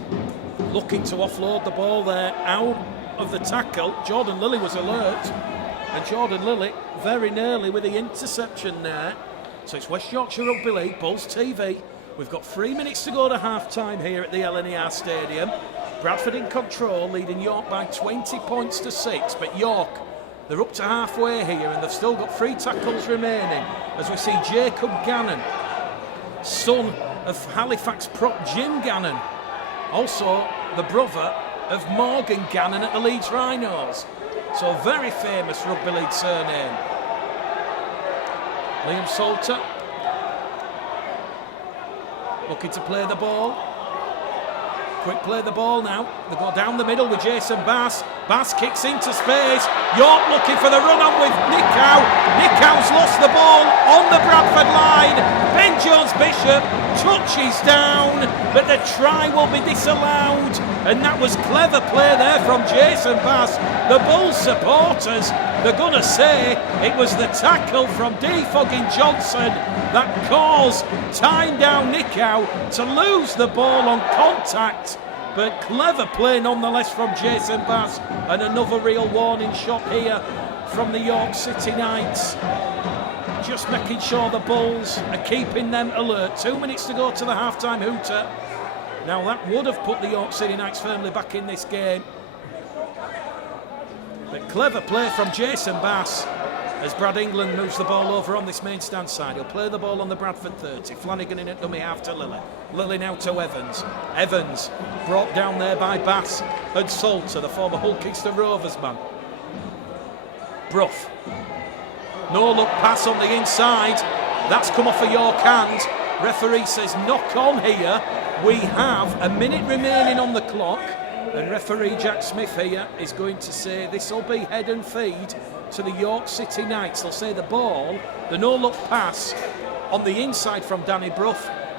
looking to offload the ball there out of the tackle. Jordan Lilly was alert, and Jordan Lilly very nearly with the interception there. So it's West Yorkshire Rugby League, Bulls TV. We've got 3 minutes to go to half time here at the LNER Stadium. Bradford in control, leading York by 20 points to 6, but York, they're up to halfway here, and they've still got 3 tackles remaining as we see Jacob Gannon, son of Halifax prop Jim Gannon, also the brother of Morgan Gannon at the Leeds Rhinos. So very famous rugby league surname. Liam Salter looking to play the ball. Quick play the ball now. They go down the middle with Jason Bass. Bass kicks into space. York looking for the run on with Nicow. Nicow's lost the ball on the Bradford line. Ben Jones-Bishop touches down, but the try will be disallowed. And that was clever play there from Jason Bass. The Bulls supporters, they're going to say it was the tackle from Defogging Johnson that caused Tyne Down Nicow to lose the ball on contact. But clever play nonetheless from Jason Bass, and another real warning shot here from the York City Knights. Just making sure the Bulls are keeping them alert. 2 minutes to go to the half-time hooter. Now that would have put the York City Knights firmly back in this game. But clever play from Jason Bass as Brad England moves the ball over on this main stand side. He'll play the ball on the Bradford 30. Flanagan in at dummy half to Lilly. Lilly now to Evans. Evans brought down there by Bass and Salter, the former Hull Kingston Rovers man. Brough. No look pass on the inside. That's come off a York hand. Referee says knock on here. We have a minute remaining on the clock. And referee Jack Smith here is going to say this will be head and feed to the York City Knights. They'll say the ball, the no-look pass on the inside from Danny Brough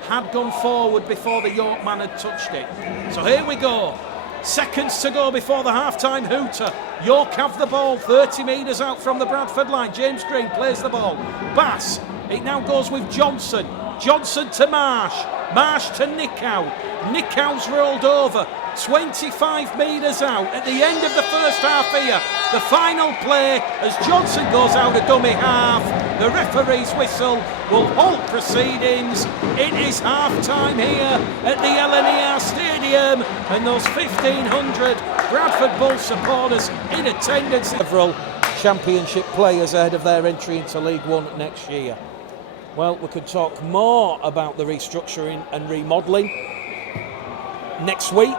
had gone forward before the York man had touched it. So here we go. Seconds to go before the half-time hooter. York have the ball 30 metres out from the Bradford line. James Green plays the ball. Bass, it now goes with Johnson. Johnson to Marsh. Marsh to Nicow. Nicow's rolled over. 25 metres out at the end of the first half here. The final play as Johnson goes out a dummy half. The referee's whistle will halt proceedings. It is half-time here at the LNER Stadium, and those 1,500 Bradford Bulls supporters in attendance. Several Championship players ahead of their entry into League One next year. Well, we could talk more about the restructuring and remodelling next week,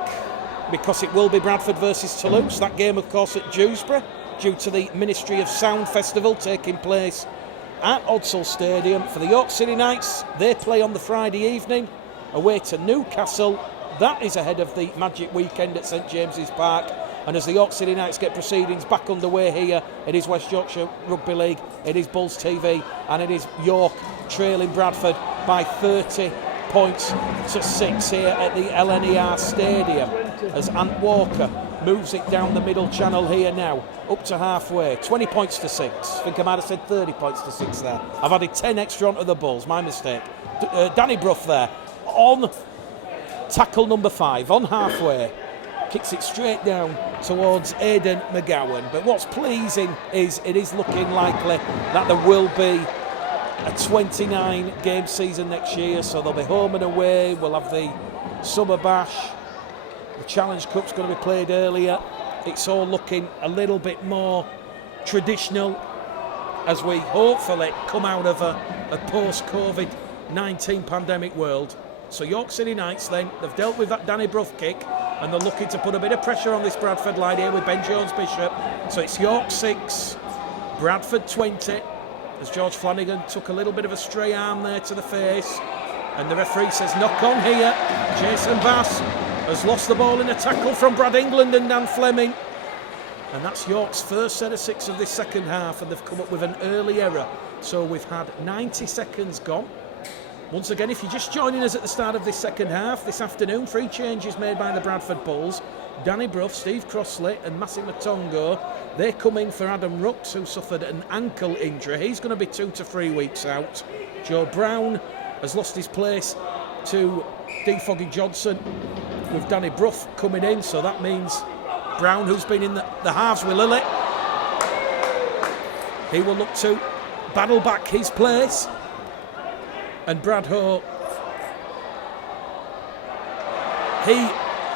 because it will be Bradford versus Toulouse. That game, of course, at Dewsbury, due to the Ministry of Sound Festival taking place at Odsall Stadium. For the York City Knights, they play on the Friday evening away to Newcastle. That is ahead of the Magic Weekend at St James's Park. And as the York City Knights get proceedings back underway here, it is West Yorkshire Rugby League, it is Bulls TV, and it is York trailing Bradford by 30 points to 6 here at the LNER Stadium as Ant Walker moves it down the middle channel here now, up to halfway. 20 points to 6. I think I might have said 30 points to 6 there. I've added 10 extra onto the Bulls, my mistake. Danny Brough there on tackle number 5, on halfway. Kicks it straight down towards Aidan McGowan. But what's pleasing is it is looking likely that there will be a 29 game season next year, so they'll be home and away. We'll have the Summer Bash. The Challenge Cup's going to be played earlier. It's all looking a little bit more traditional as we hopefully come out of a post-COVID-19 pandemic world. So York City Knights then, they've dealt with that Danny Brough kick, and they're looking to put a bit of pressure on this Bradford line here with Ben Jones-Bishop. So it's York 6, Bradford 20, as George Flanagan took a little bit of a stray arm there to the face. And the referee says knock on here. Jason Bass has lost the ball in a tackle from Brad England and Dan Fleming. And that's York's first set of 6 of this second half, and they've come up with an early error. So we've had 90 seconds gone. Once again, if you're just joining us at the start of this second half, this afternoon, 3 changes made by the Bradford Bulls. Danny Brough, Steve Crossley and Massi Matongo. They come in for Adam Rooks, who suffered an ankle injury. He's going to be 2 to 3 weeks out. Joe Brown has lost his place to Defogging Johnson, with Danny Brough coming in. So that means Brown, who's been in the halves with Lilly, he will look to battle back his place. And Brad Ho, he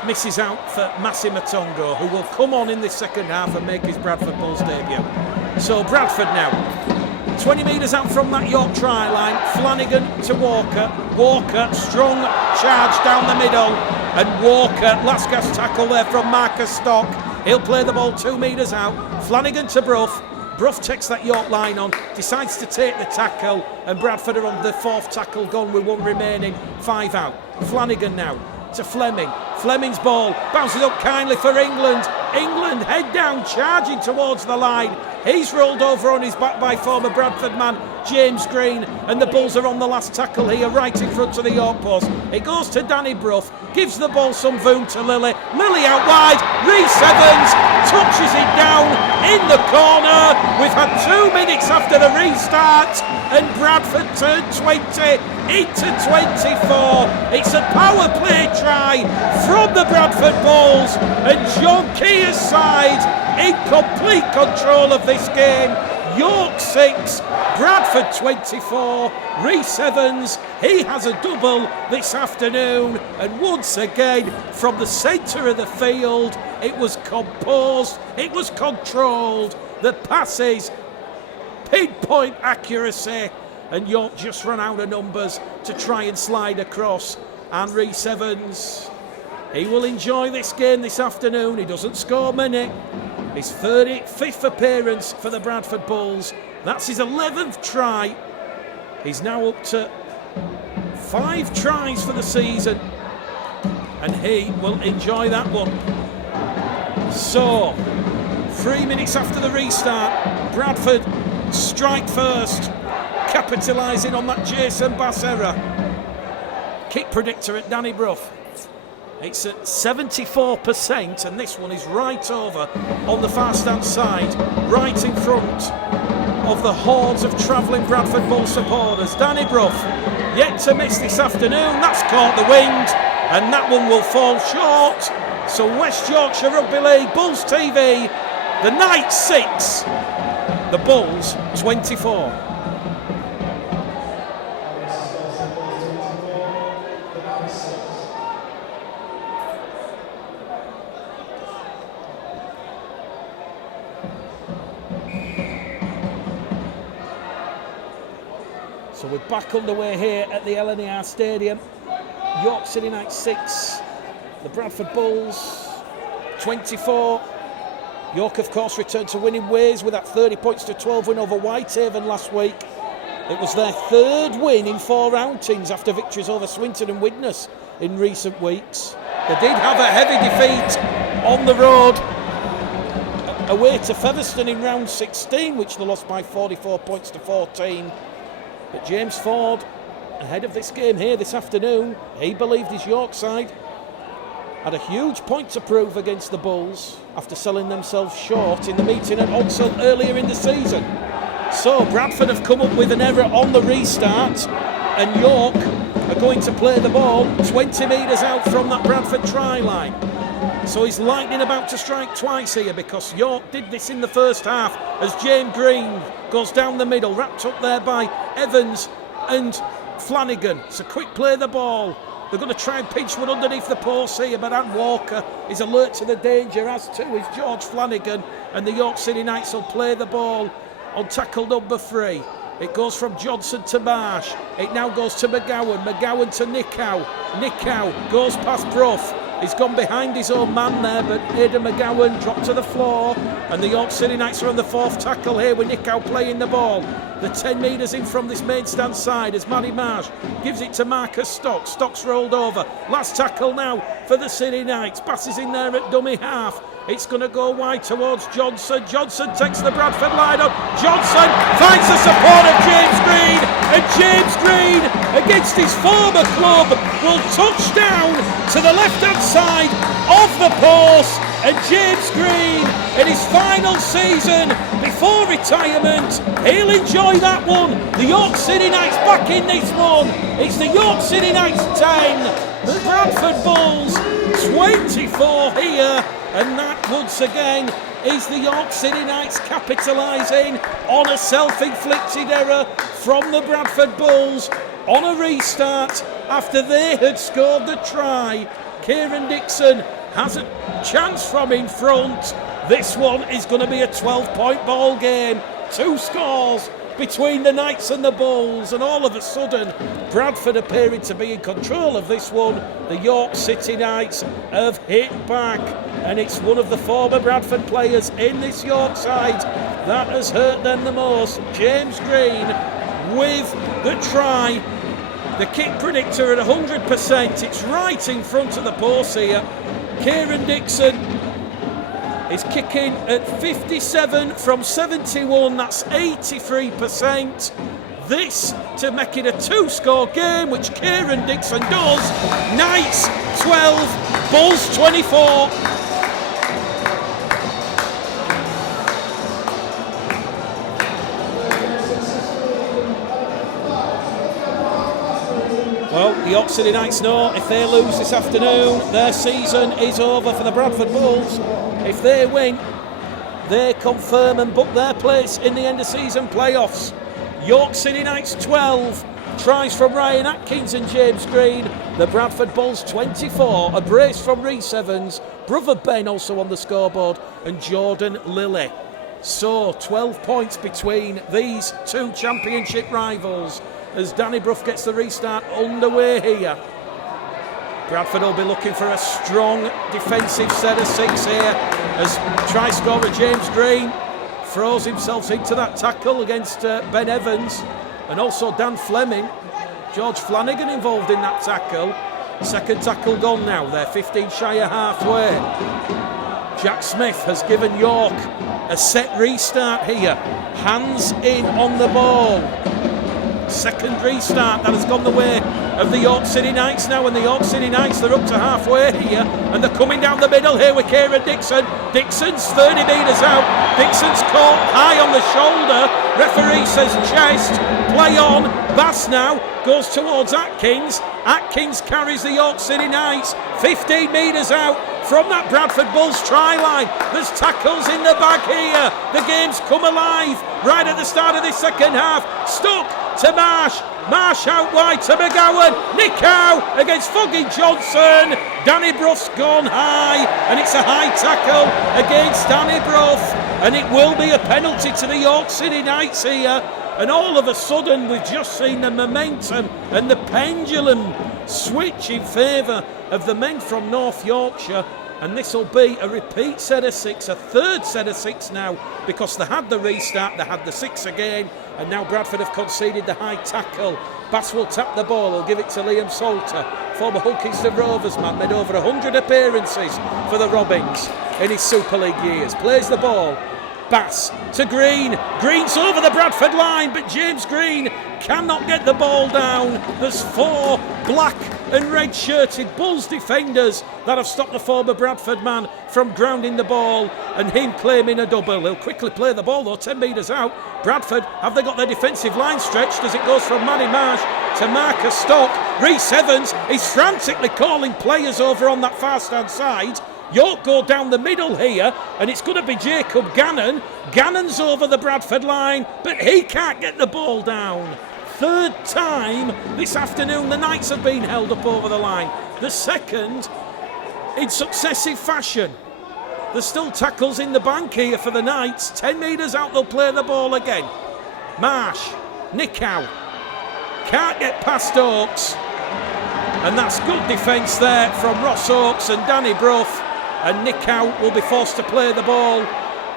misses out for Massi Matongo, who will come on in this second half and make his Bradford Bulls debut. So Bradford now, 20 metres out from that York try line. Flanagan to Walker. Walker, strong charge down the middle. And Walker, last gasp tackle there from Marcus Stock. He'll play the ball 2 metres out. Flanagan to Brough. Brough takes that York line on, decides to take the tackle, and Bradford are on the 4th tackle gone with 1 remaining, 5 out. Flanagan now to Fleming. Fleming's ball bounces up kindly for England. England head down, charging towards the line. He's rolled over on his back by former Bradford man James Green, and the Bulls are on the last tackle here, right in front of the York post. It goes to Danny Brough, gives the ball some voom to Lilly. Lilly out wide, Rhys Evans touches it down in the corner. We've had 2 minutes after the restart, and Bradford turned 20 into 24. It's a power play try from the Bradford Bulls, and John Kear's side in complete control of this game. York 6, Bradford 24. Rhys Evans, he has a double this afternoon, and once again from the centre of the field, it was composed, it was controlled, the passes, pinpoint accuracy, and York just ran out of numbers to try and slide across. And Rhys Evans, he will enjoy this game this afternoon. He doesn't score many. His 35th appearance for the Bradford Bulls. That's his 11th try. He's now up to 5 tries for the season, and he will enjoy that one. So, 3 minutes after the restart, Bradford strike first, capitalising on that Jason Bass error. Kick predictor at Danny Brough. It's at 74%, and this one is right over on the far stand side, right in front of the hordes of travelling Bradford Bull supporters. Danny Brough, yet to miss this afternoon. That's caught the wind, and that one will fall short. So West Yorkshire Rugby League, Bulls TV, the Knights 6, the Bulls 24. So we're back underway here at the LNER Stadium. York City Knights 6, the Bradford Bulls 24. York, of course, returned to winning ways with that 30-12 win over Whitehaven last week. It was their 3rd win in 4 outings after victories over Swinton and Widnes in recent weeks. They did have a heavy defeat on the road away to Featherstone in round 16, which they lost by 44 points to 14. But James Ford, ahead of this game here this afternoon, he believed his York side had a huge point to prove against the Bulls after selling themselves short in the meeting at Odsal earlier in the season. So Bradford have come up with an error on the restart, and York are going to play the ball 20 metres out from that Bradford try line. So is Lightning about to strike twice here, because York did this in the first half as James Green goes down the middle, wrapped up there by Evans and Flanagan. It's a quick play of the ball. They're going to try and pinch one underneath the post here, but Ann Walker is alert to the danger, as too is George Flanagan, and the York City Knights will play the ball on tackle number 3. It goes from Johnson to Marsh. It now goes to McGowan. McGowan to Nickow. Nickow goes past Brough. He's gone behind his own man there, but Aidan McGowan dropped to the floor, and the York City Knights are on the 4th tackle here with Nickow playing the ball. The 10 metres in from this main stand side as Matty Marsh gives it to Marcus Stocks. Stocks rolled over. Last tackle now for the City Knights. Passes in there at dummy half. It's going to go wide towards Johnson. Johnson takes the Bradford line up. Johnson finds the support of James Green, and James Green, against his former club, will touch down to the left-hand side of the post. And James Green, in his final season before retirement, he'll enjoy that one. The York City Knights back in this one. It's the York City Knights 10, the Bradford Bulls 24 here. And that, once again, is the York City Knights capitalising on a self-inflicted error from the Bradford Bulls on a restart after they had scored the try. Kieran Dixon has a chance from in front. This one is going to be a 12-point ball game. 2 scores between the Knights and the Bulls, and all of a sudden Bradford appearing to be in control of this one. The York City Knights have hit back, and it's one of the former Bradford players in this York side that has hurt them the most. James Green with the try. The kick predictor at 100%. It's right in front of the post here. Kieran Dixon is kicking at 57 from 71. That's 83%. This to make it a 2-score game, which Kieran Dixon does. Knights 12, Bulls 24. Well, the York City Knights know if they lose this afternoon, their season is over for the Bradford Bulls. If they win, they confirm and book their place in the end of season playoffs. York City Knights 12, tries from Ryan Atkins and James Green. The Bradford Bulls 24, a brace from Rhys Evans, brother Ben also on the scoreboard, and Jordan Lilly. So 12 points between these two championship rivals as Danny Brough gets the restart underway here. Bradford will be looking for a strong defensive set of 6 here as try scorer James Green throws himself into that tackle against Ben Evans, and also Dan Fleming. George Flanagan involved in that tackle. Second tackle gone now. They're 15 shy of halfway. Jack Smith has given York a set restart here. Hands in on the ball. Second restart that has gone the way of the York City Knights now, and the York City Knights, they're up to halfway here, and they're coming down the middle here with Kieran Dixon. Dixon's 30 metres out. Dixon's caught high on the shoulder. Referee says chest. Play on. Bass now goes towards Atkins. Atkins carries the York City Knights 15 metres out from that Bradford Bulls try line. There's tackles in the bag here. The game's come alive right at the start of this second half. Stuck to Marsh. Marsh out wide to McGowan. Nick Howe against Foggy Johnson. Danny Brough's gone high, and it's a high tackle against Danny Brough, and it will be a penalty to the York City Knights here. And all of a sudden we've just seen the momentum and the pendulum switch in favour of the men from North Yorkshire, and this will be a repeat set of 6, a third set of 6 now, because they had the restart, they had the 6 again, and now Bradford have conceded the high tackle. Bass will tap the ball, he'll give it to Liam Salter, former Hull Kingston Rovers man, made over 100 appearances for the Robins in his Super League years. Plays the ball. Bass to Green. Green's over the Bradford line, but James Green cannot get the ball down. There's 4 black and red shirted Bulls defenders that have stopped the former Bradford man from grounding the ball and him claiming a double. He'll quickly play the ball though, 10 metres out. Bradford, have they got their defensive line stretched as it goes from Manny Marsh to Marcus Stock? Rhys Evans is frantically calling players over on that far stand side. York go down the middle here, and it's going to be Jacob Gannon. Gannon's over the Bradford line, but he can't get the ball down. Third time this afternoon the Knights have been held up over the line. The second in successive fashion. There's still tackles in the bank here for the Knights. 10 metres out, they'll play the ball again. Marsh, Nick Howe. Can't get past Oakes. And that's good defence there from Ross Oakes and Danny Brough. And Nick Howe will be forced to play the ball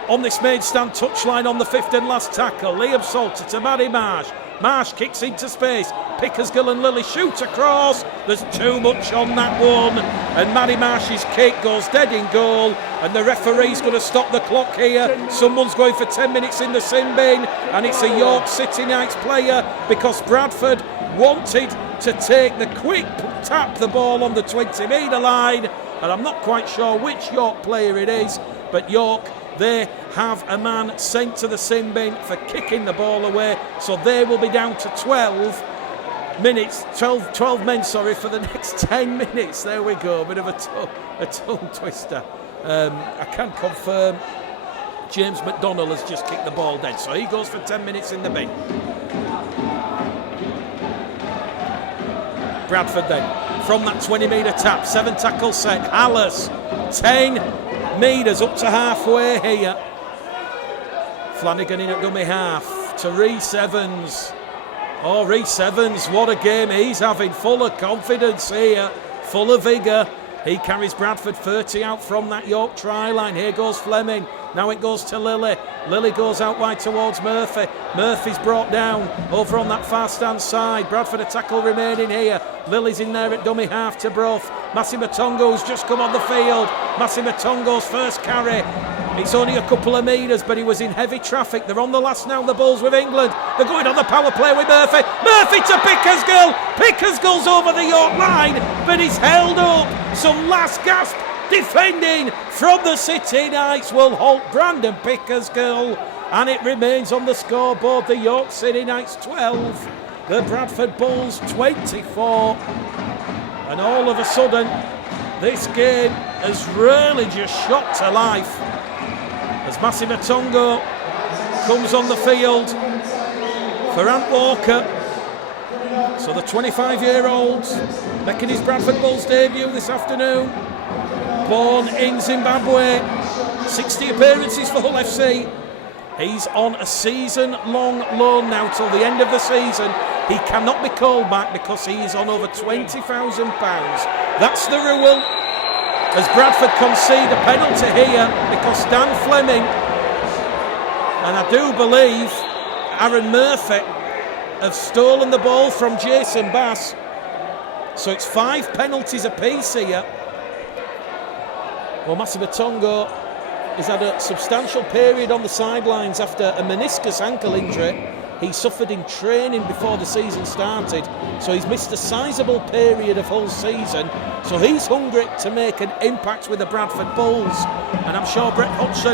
on this main stand touchline on the 5th and last tackle. Liam Salter to Matty Marsh. Marsh kicks into space. Pickersgill and Lilly shoot across. There's too much on that one. And Matty Marsh's kick goes dead in goal. And the referee's going to stop the clock here. Someone's going for 10 minutes in the sin bin. And it's a York City Knights player, because Bradford wanted to take the quick tap the ball on the 20 metre line. And I'm not quite sure which York player it is, but York, they have a man sent to the sin bin for kicking the ball away, so they will be down to 12 men for the next 10 minutes. There we go, a bit of a tongue twister. I can confirm James McDonnell has just kicked the ball dead, so he goes for 10 minutes in the bin. Bradford then, from that 20 metre tap, 7 tackle set. Hallis, 10 metres up to halfway here. Flanagan in at dummy half. to Rhys Evans. Oh, Rhys Evans, what a game he's having. Full of confidence here, full of vigour. He carries Bradford 30 out from that York try line. Here goes Fleming. Now it goes to Lilly. Lilly goes out wide towards Murphy. Murphy's brought down over on that far stand side. Bradford a tackle remaining here. Lilly's in there at dummy half to Brough. Massimo Tongo's just come on the field. Massimo Tongo's first carry. It's only a couple of metres, but he was in heavy traffic. They're on the last now, the Bulls with England. They're going on the power play with Murphy. Murphy to Pickersgill. Pickersgill's over the York line, but he's held up. Some last gasp defending from the City Knights will halt Brandon Pickersgill, and it remains on the scoreboard. The York City Knights 12, the Bradford Bulls 24. And all of a sudden, this game has really just shot to life as Massimo Tongo comes on the field for Ant Walker. So the 25-year-old making his Bradford Bulls debut this afternoon. Born in Zimbabwe, 60 appearances for Hull FC. He's on a season-long loan now till the end of the season. He cannot be called back because he is on over £20,000. That's the rule. As Bradford concede a penalty here because Dan Fleming and I do believe Aaron Murphy have stolen the ball from Jason Bass. So it's 5 penalties apiece here. Well, Massimo Tongo has had a substantial period on the sidelines after a meniscus ankle injury he suffered in training before the season started. So he's missed a sizable period of whole season. So he's hungry to make an impact with the Bradford Bulls. And I'm sure Brett Hodgson,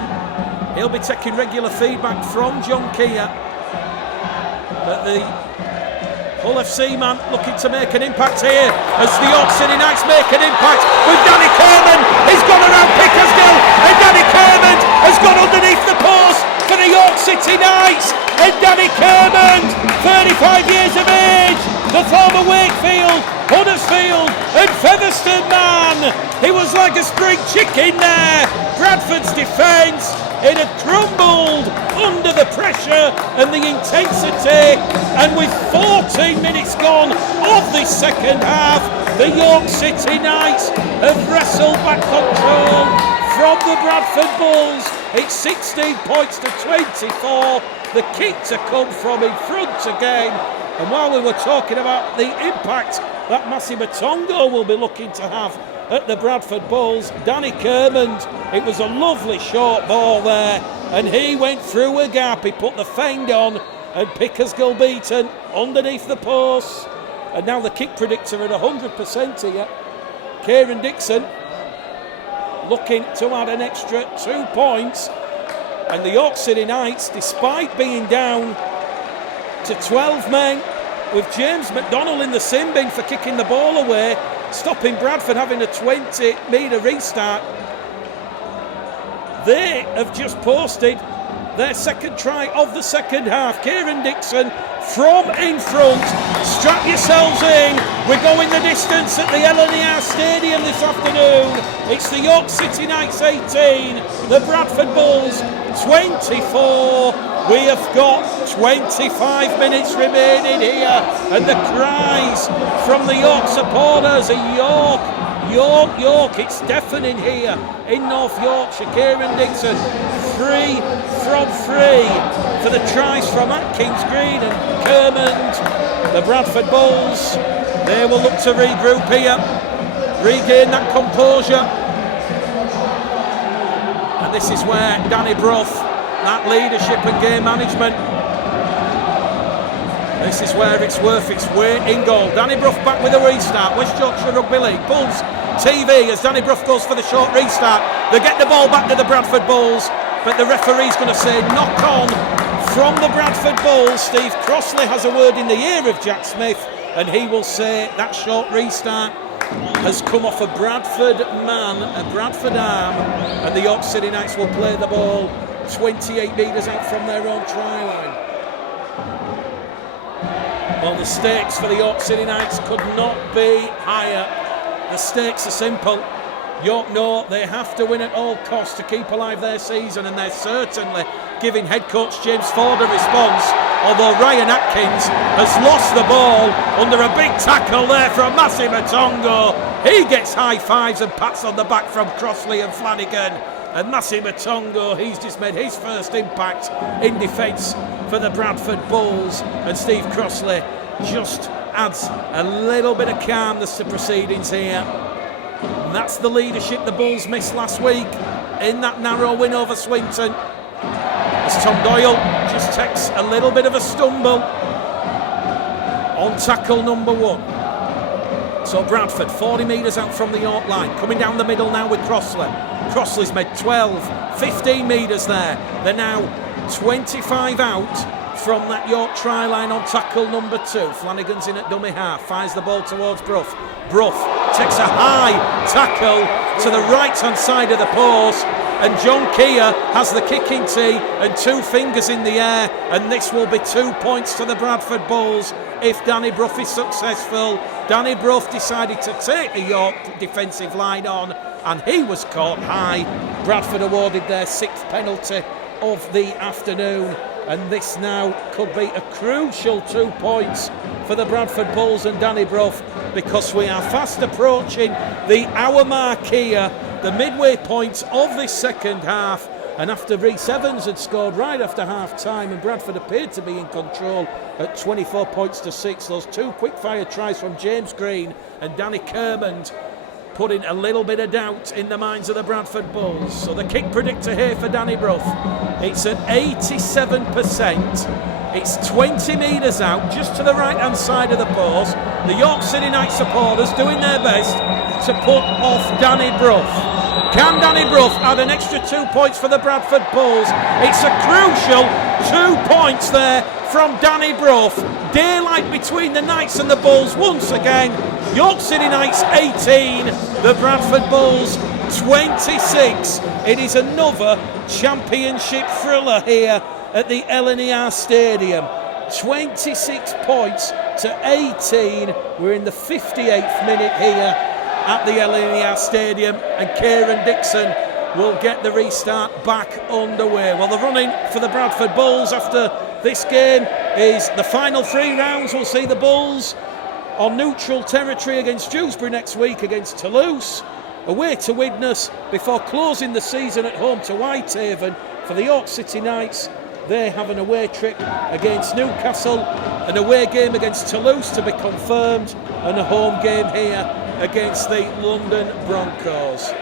he'll be taking regular feedback from John Kear. But the Hull FC man looking to make an impact here as the York City Knights make an impact with Danny Kerman. He's gone around Pickersgill and Danny Kerman has gone underneath the post for the York City Knights. And Danny Kerman, 35 years of age, the former Wakefield, Huddersfield and Featherstone man. He was like a spring chicken there. Bradford's defence, it had crumbled under the pressure and the intensity, and with 14 minutes gone of this second half, the York City Knights have wrestled back control from the Bradford Bulls. It's 16 points to 24. The kick to come from in front again. And while we were talking about the impact that Massimo Tongo will be looking to have at the Bradford Bulls, Danny Kerman, it was a lovely short ball there, and he went through a gap. He put the fend on, and Pickersgill beaten underneath the post. And now the kick predictor at 100% here. Kieran Dixon looking to add an extra 2 points. And the York City Knights, despite being down to 12 men, with James McDonnell in the sin bin for kicking the ball away, stopping Bradford having a 20-metre restart, they have just posted their second try of the second half. Kieran Dixon from in front. Strap yourselves in. We're going the distance at the LNER Stadium this afternoon. It's the York City Knights 18, the Bradford Bulls 24. We have got 25 minutes remaining here, and the cries from the York supporters are York, York, York. It's deafening here in North Yorkshire. Kieran Dixon, 3 from 3 for the tries from Atkins Green and Kermond. The Bradford Bulls, they will look to regroup here, regain that composure. And this is where Danny Brough, that leadership and game management, this is where it's worth its weight in gold. Danny Brough back with a restart. West Yorkshire Rugby League Bulls TV as Danny Brough goes for the short restart. They get the ball back to the Bradford Bulls, but the referee's going to say knock on from the Bradford Bulls. Steve Crossley has a word in the ear of Jack Smith, and he will say that short restart has come off a Bradford man, a Bradford arm, and the York City Knights will play the ball 28 metres out from their own try line. Well, the stakes for the York City Knights could not be higher. The stakes are simple. York know they have to win at all costs to keep alive their season, and they're certainly giving head coach James Ford a response, although Ryan Atkins has lost the ball under a big tackle there from Massi Matongo. He gets high fives and pats on the back from Crossley and Flanagan, and Massi Matongo, he's just made his first impact in defence for the Bradford Bulls, and Steve Crossley just adds a little bit of calmness to proceedings here. And that's the leadership the Bulls missed last week in that narrow win over Swinton, as Tom Doyle just takes a little bit of a stumble on tackle number 1. So Bradford 40 metres out from the York line, coming down the middle now with Crossley. Crossley's made 12, 15 metres there. They're now 25 out from that York try line on tackle number 2. Flanagan's in at dummy half, fires the ball towards Brough. Brough takes a high tackle to the right hand side of the post, and John Kear has the kicking tee and 2 fingers in the air, and this will be 2 points to the Bradford Bulls if Danny Brough is successful. Danny Brough decided to take the York defensive line on, and he was caught high. Bradford awarded their 6th penalty of the afternoon, and this now could be a crucial 2 points for the Bradford Bulls and Danny Brough, because we are fast approaching the hour mark here, the midway point of this second half. And after Rhys Evans had scored right after half time and Bradford appeared to be in control at 24 points to 6, those 2 quick-fire tries from James Green and Danny Kermond putting a little bit of doubt in the minds of the Bradford Bulls. So the kick predictor here for Danny Brough, it's at 87%. It's 20 metres out, just to the right-hand side of the post. The York City Knight supporters doing their best to put off Danny Brough. Can Danny Brough add an extra 2 points for the Bradford Bulls? It's a crucial 2 points there from Danny Brough. Daylight between the Knights and the Bulls once again. York City Knights 18, the Bradford Bulls 26. It is another championship thriller here at the LNER Stadium. 26 points to 18. We're in the 58th minute here at the LNER Stadium, and Kieran Dixon will get the restart back underway. Well, the running for the Bradford Bulls after this game is the final 3 rounds. We'll see the Bulls on neutral territory against Dewsbury next week, against Toulouse, away to Widnes, before closing the season at home to Whitehaven. For the York City Knights, they have an away trip against Newcastle, an away game against Toulouse to be confirmed, and a home game here against the London Broncos.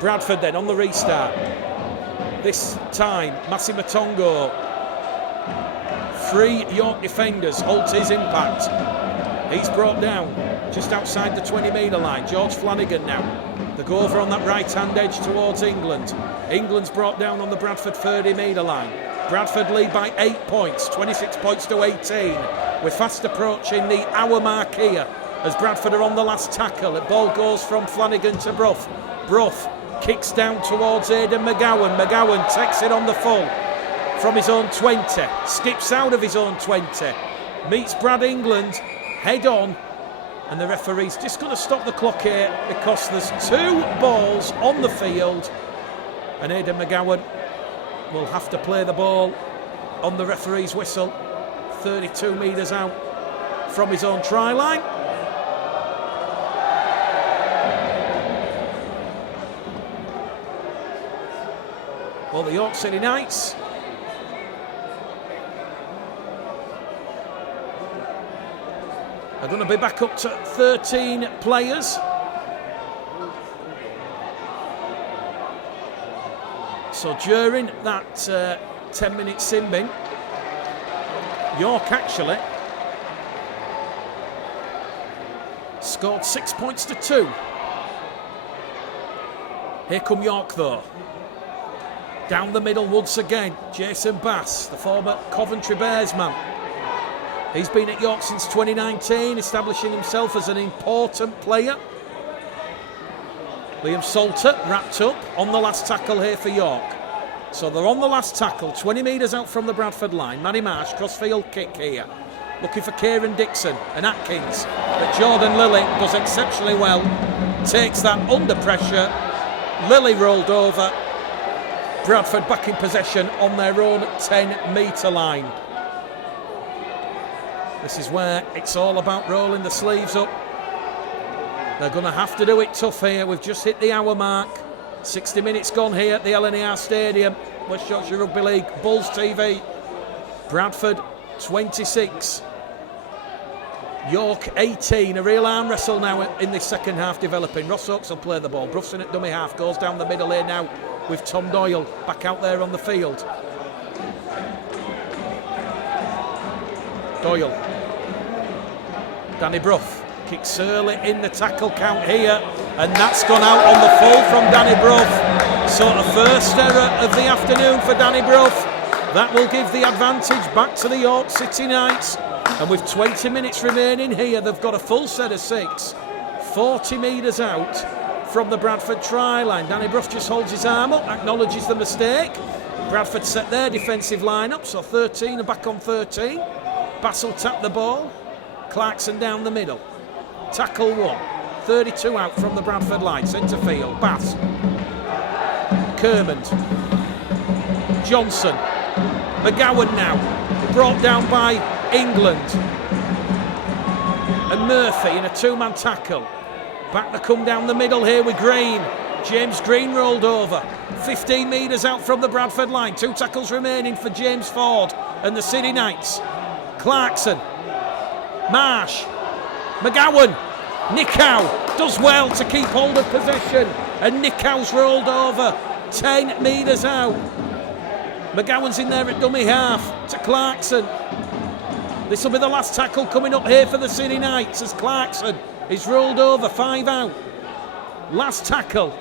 Bradford then on the restart. This time, Massi Matongo. 3 York defenders halt his impact. He's brought down just outside the 20 metre line. George Flanagan now. They go over on that right-hand edge towards England. England's brought down on the Bradford 30 metre line. Bradford lead by 8 points, 26 points to 18. We're fast approaching the hour mark here as Bradford are on the last tackle. The ball goes from Flanagan to Brough. Brough kicks down towards Aidan McGowan. McGowan takes it on the full from his own 20. Skips out of his own 20. Meets Brad England head on. And the referee's just going to stop the clock here because there's 2 balls on the field. And Aidan McGowan will have to play the ball on the referee's whistle. 32 metres out from his own try line. Well, the York City Knights are going to be back up to 13 players. So during that 10-minute sin bin, York actually scored 6 points to 2. Here come York though. Down the middle once again, Jason Bass, the former Coventry Bears man. He's been at York since 2019, establishing himself as an important player. Liam Salter wrapped up on the last tackle here for York. So they're on the last tackle, 20 metres out from the Bradford line. Manny Marsh, crossfield kick here. Looking for Kieran Dixon and Atkins. But Jordan Lilly does exceptionally well takes that under pressure. Lilly rolled over. Bradford back in possession on their own 10-metre line. This is where it's all about rolling the sleeves up. They're going to have to do it tough here. We've just hit the hour mark. 60 minutes gone here at the LNER Stadium. West Yorkshire Rugby League, Bulls TV. Bradford 26. York 18. A real arm wrestle now in this second half developing. Ross Oakes will play the ball. Bruffson at dummy half. Goes down the middle here now with Tom Doyle back out there on the field. Doyle. Danny Brough kicks early in the tackle count here, and that's gone out on the full from Danny Brough. Sort of first error of the afternoon for Danny Brough. That will give the advantage back to the York City Knights. And with 20 minutes remaining here, they've got a full set of 6. 40 metres out from the Bradford try line. Danny Brough just holds his arm up, acknowledges the mistake. Bradford set their defensive line-up, so 13 are back on 13. Bass will tap the ball. Clarkson down the middle. Tackle 1. 32 out from the Bradford line. Centre field. Bass. Kermond. Johnson. McGowan now. Brought down by England. And Murphy in a 2-man tackle. Back to come down the middle here with Green. James Green rolled over. 15 metres out from the Bradford line. 2 tackles remaining for James Ford and the City Knights. Clarkson. Marsh. McGowan. Nicow does well to keep hold of possession. And Nicow's rolled over. 10 metres out. McGowan's in there at dummy half to Clarkson. This will be the last tackle coming up here for the City Knights as Clarkson is rolled over. 5 out. Last tackle.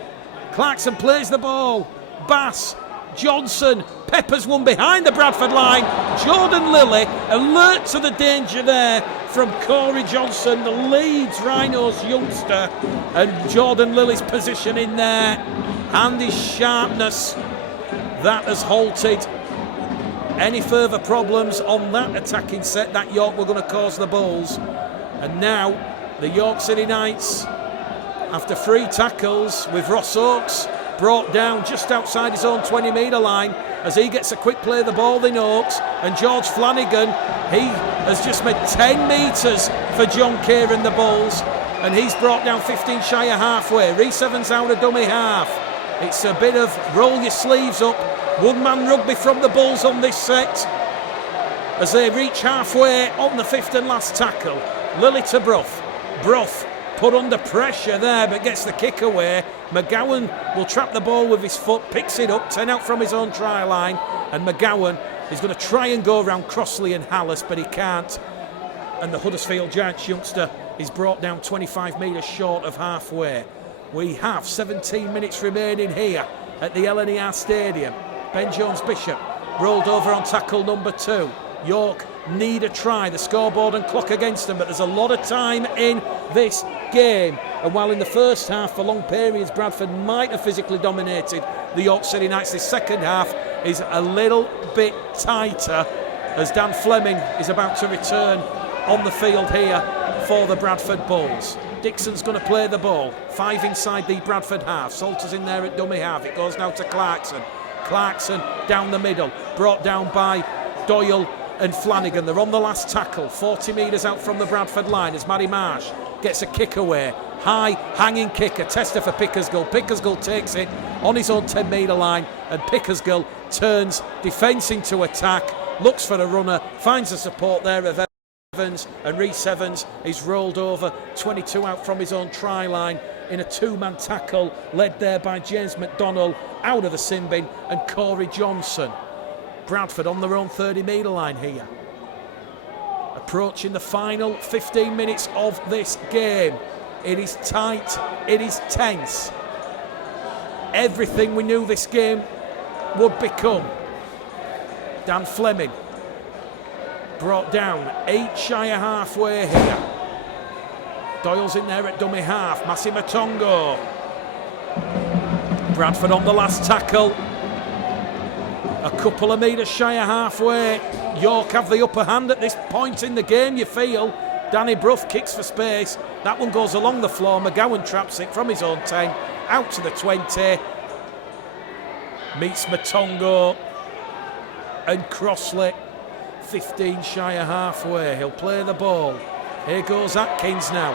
Clarkson plays the ball. Bass. Johnson. Peppers one behind the Bradford line. Jordan Lilly, alert to the danger there from Corey Johnson, the Leeds Rhinos youngster. And Jordan Lilly's position in there and his sharpness, that has halted any further problems on that attacking set that York were going to cause the Bulls. And now the York City Knights, after 3 tackles with Ross Oakes brought down just outside his own 20-metre line as he gets a quick play of the ball in Oakes, and George Flanagan, he has just made 10 metres for John Kear and the Bulls, and he's brought down 15 shy of halfway. Reece Evans out of dummy half. It's a bit of roll your sleeves up, one-man rugby from the Bulls on this set as they reach halfway on the 5th and last tackle. Lilly to Brough. Brough put under pressure there but gets the kick away. McGowan will trap the ball with his foot, picks it up, 10 out from his own try line, and McGowan is going to try and go around Crossley and Hallis, but he can't. And the Huddersfield Giants youngster is brought down 25 metres short of halfway. We have 17 minutes remaining here at the LNER Stadium. Ben Jones-Bishop rolled over on tackle number 2. York need a try, the scoreboard and clock against them, but there's a lot of time in this game. And while in the first half, for long periods, Bradford might have physically dominated the York City Knights, this second half is a little bit tighter as Dan Fleming is about to return on the field here for the Bradford Bulls. Dixon's going to play the ball. 5 inside the Bradford half. Salter's in there at dummy half. It goes now to Clarkson. Clarkson down the middle, brought down by Doyle and Flanagan. They're on the last tackle, 40 metres out from the Bradford line as Matty Marsh gets a kick away. High hanging kick, a tester for Pickersgill. Pickersgill takes it on his own 10-metre line, and Pickersgill turns defence into attack, looks for a runner, finds the support there of Evans, and Reece Evans is rolled over, 22 out from his own try line in a 2-man tackle led there by James McDonnell out of the sin bin and Corey Johnson. Bradford on their own 30-metre line here. Approaching the final 15 minutes of this game. It is tight, it is tense. Everything we knew this game would become. Dan Fleming brought down 8 shy of halfway here. Doyle's in there at dummy half. Massi Matongo. Bradford on the last tackle. A couple of metres shy of halfway. York have the upper hand at this point in the game, you feel. Danny Brough kicks for space. That one goes along the floor. McGowan traps it from his own 10 out to the 20. Meets Matongo and Crossley. 15 shy of halfway. He'll play the ball. Here goes Atkins now.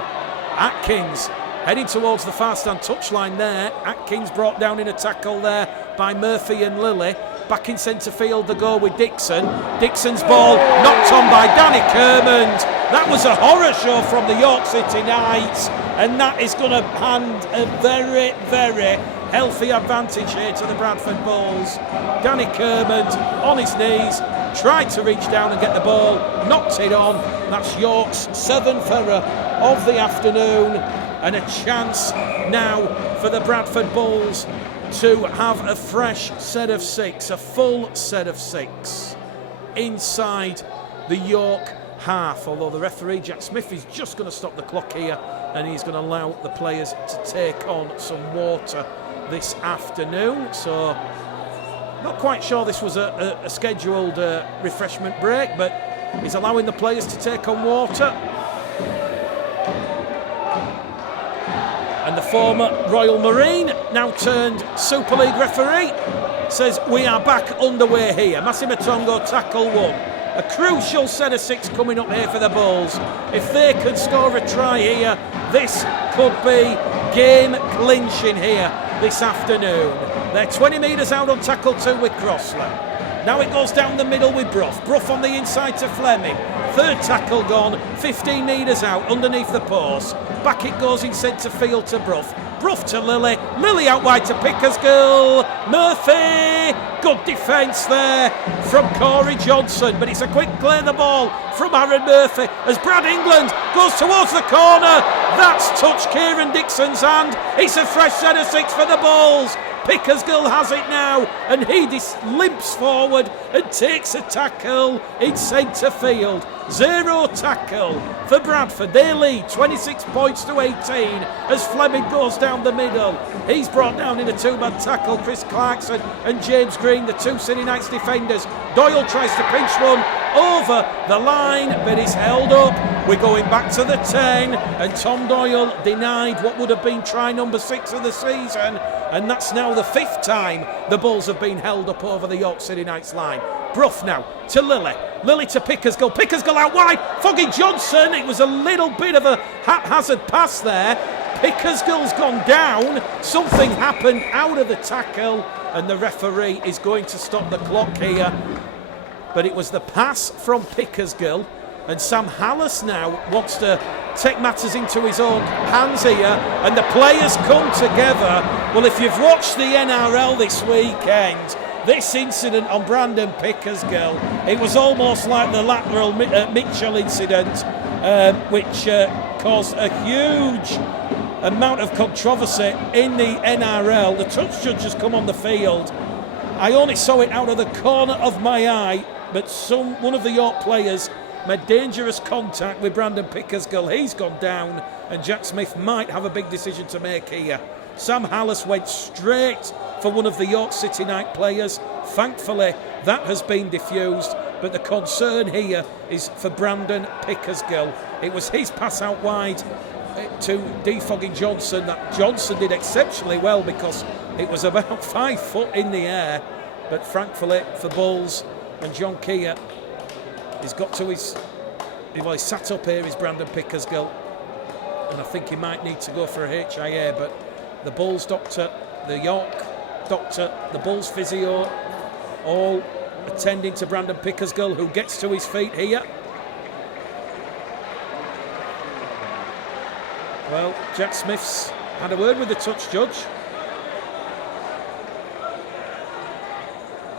Atkins heading towards the far stand touchline there. Atkins brought down in a tackle there by Murphy and Lilly. Back in centre field, they go with Dixon. Dixon's ball knocked on by Danny Kermond. That was a horror show from the York City Knights, and that is going to hand a very, very healthy advantage here to the Bradford Bulls. Danny Kermond on his knees, tried to reach down and get the ball, knocked it on. That's York's 7th error of the afternoon, and a chance now for the Bradford Bulls to have a fresh set of 6, a full set of 6 inside the York half, although the referee Jack Smith is just going to stop the clock here, and he's going to allow the players to take on some water this afternoon. So not quite sure this was a scheduled refreshment break, but he's allowing the players to take on water. And the former Royal Marine, now turned Super League referee, says we are back underway here. Massimo Tongo tackle 1. A crucial set of 6 coming up here for the Bulls. If they can score a try here, this could be game clinching here this afternoon. They're 20 metres out on tackle 2 with Crossley. Now it goes down the middle with Brough. Brough on the inside to Fleming. 3rd tackle gone, 15 metres out underneath the post. Back it goes in centre field to Brough. Brough to Lilly. Lilly out wide to Pickersgill. Murphy. Good defence there from Corey Johnson, but it's a quick clear the ball from Aaron Murphy as Brad England goes towards the corner. That's touched Kieran Dixon's hand. It's a fresh set of 6 for the Bulls. Pickersgill has it now, and he limps forward and takes a tackle in centre field. 0 tackle for Bradford. They lead 26 points to 18 as Fleming goes down the middle. He's brought down in a 2-man tackle. Chris Clarkson and James Green, the 2 City Knights defenders. Doyle tries to pinch one over the line, but he's held up. We're going back to the 10, and Tom Doyle denied what would have been try number 6 of the season, and that's now the 5th time the Bulls have been held up over the York City Knights line. Brough now to Lilly. Lilly to Pickersgill. Pickersgill out wide. Foggy Johnson. It was a little bit of a haphazard pass there. Pickersgill's gone down. Something happened out of the tackle, and the referee is going to stop the clock here. But it was the pass from Pickersgill, and Sam Hallis now wants to take matters into his own hands here, and the players come together. Well, if you've watched the NRL this weekend, this incident on Brandon Pickersgill, it was almost like the lateral Mitchell incident, which caused a huge amount of controversy in the NRL. The touch judge has come on the field. I only saw it out of the corner of my eye, but one of the York players made dangerous contact with Brandon Pickersgill. He's gone down, and Jack Smith might have a big decision to make here. Sam Hallis went straight for one of the York City Knight players. Thankfully, that has been diffused, but the concern here is for Brandon Pickersgill. It was his pass out wide to Foggy Johnson that Johnson did exceptionally well, because it was about 5 foot in the air, but thankfully for Bulls and John Kear, he's got to his... Well, he sat up here, is Brandon Pickersgill, and I think he might need to go for a HIA, but the Bulls doctor, the York doctor, the Bulls physio, all attending to Brandon Pickersgill, who gets to his feet here. Well, Jack Smith's had a word with the touch judge,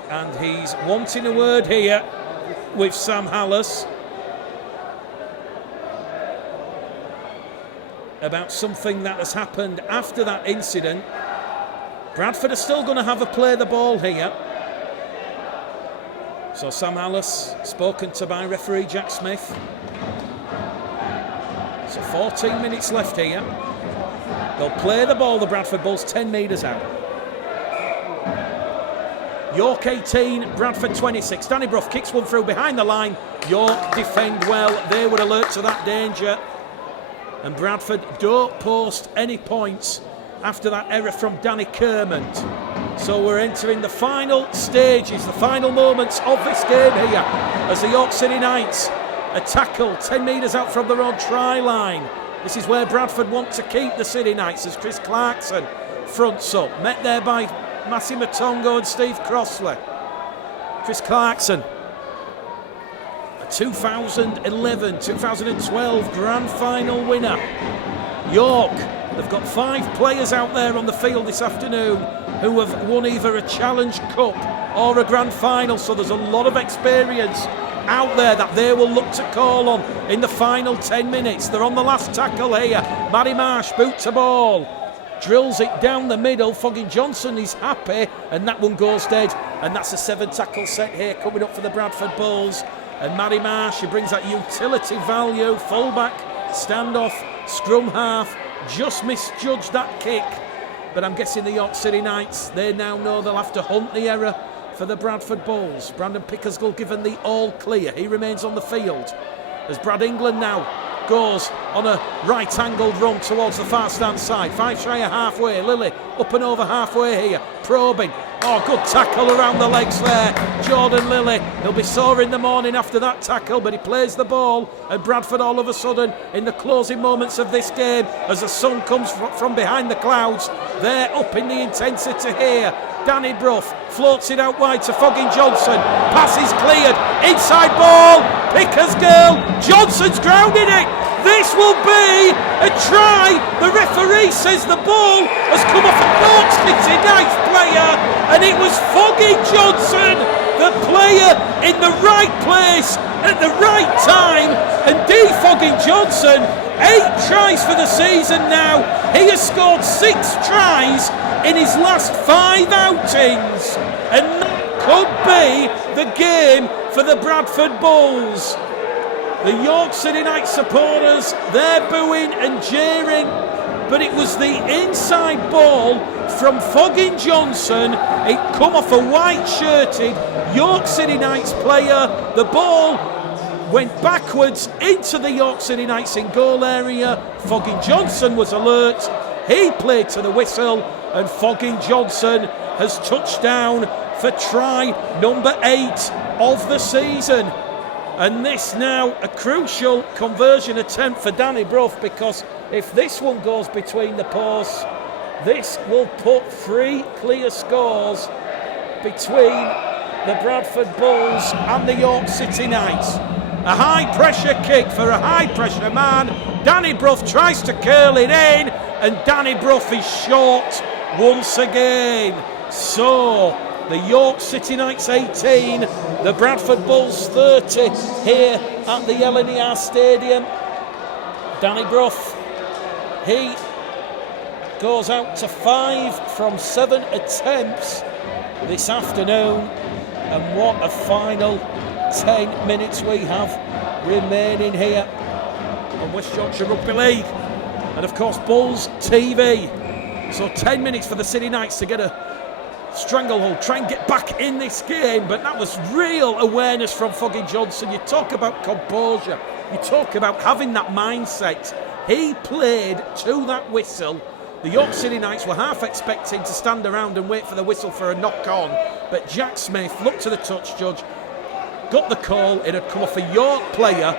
and he's wanting a word here with Sam Hallis about something that has happened after that incident. Bradford are still going to have a play the ball here. So Sam Hallis spoken to by referee Jack Smith. So 14 minutes left here. They'll play the ball, the Bradford Bulls, 10 metres out. York 18, Bradford 26. Danny Brough kicks one through behind the line. York defend well. They were alert to that danger. And Bradford don't post any points after that error from Danny Kermond. So we're entering the final stages, the final moments of this game here, as the York City Knights are tackled 10 metres out from their own try line. This is where Bradford want to keep the City Knights, as Chris Clarkson fronts up, met there by Matty Matongo and Steve Crossley. Chris Clarkson, a 2011-2012 Grand Final winner. York, they've got 5 players out there on the field this afternoon who have won either a Challenge Cup or a Grand Final, so there's a lot of experience out there that they will look to call on in the final 10 minutes. They're on the last tackle here. Matty Marsh boots a ball, drills it down the middle. Foggin Johnson is happy, and that one goes dead. And that's a 7 tackle set here coming up for the Bradford Bulls. And Matty Marsh, he brings that utility value, fullback, standoff, scrum half, just misjudged that kick. But I'm guessing the York City Knights, they now know they'll have to hunt the error for the Bradford Bulls. Brandon Pickersgill given the all clear. He remains on the field as Brad England now goes on a right-angled run towards the far stand side. 5 try halfway. Lilly up and over halfway here, probing. Oh, good tackle around the legs there. Jordan Lilly, he'll be sore in the morning after that tackle, but he plays the ball. And Bradford all of a sudden in the closing moments of this game, as the sun comes from behind the clouds, they're up in the intensity here. Danny Brough floats it out wide to Foggin Johnson. Pass is cleared. Inside ball. Pickersgill. Johnson's grounded it. This will be a try. The referee says the ball has come off a York City Knights player, and it was Foggin Johnson, the player in the right place at the right time. And D. Foggin Johnson, 8 tries for the season now. He has scored 6 tries in his last 5 outings, and that could be the game for the Bradford Bulls. The York City Knights supporters, they're booing and jeering, but it was the inside ball from Foggin Johnson. It come off a white-shirted York City Knights player. The ball went backwards into the York City Knights in goal area. Foggin Johnson was alert. He played to the whistle, and Foggin Johnson has touched down for try number 8 of the season. And this now a crucial conversion attempt for Danny Brough, because if this one goes between the posts, this will put 3 clear scores between the Bradford Bulls and the York City Knights. A high pressure kick for a high pressure man. Danny Brough tries to curl it in, and Danny Brough is short once again. So the York City Knights 18, the Bradford Bulls 30 here at the LNER Stadium. Danny Brough, he goes out to 5 from 7 attempts this afternoon. And what a final 10 minutes we have remaining here on West Yorkshire Rugby League. And of course Bulls TV. So 10 minutes for the City Knights to get a stranglehold, try and get back in this game. But that was real awareness from Foggin Johnson. You talk about composure, you talk about having that mindset. He played to that whistle. The York City Knights were half expecting to stand around and wait for the whistle for a knock on, but Jack Smith looked to the touch judge, got the call. It had come off a York player,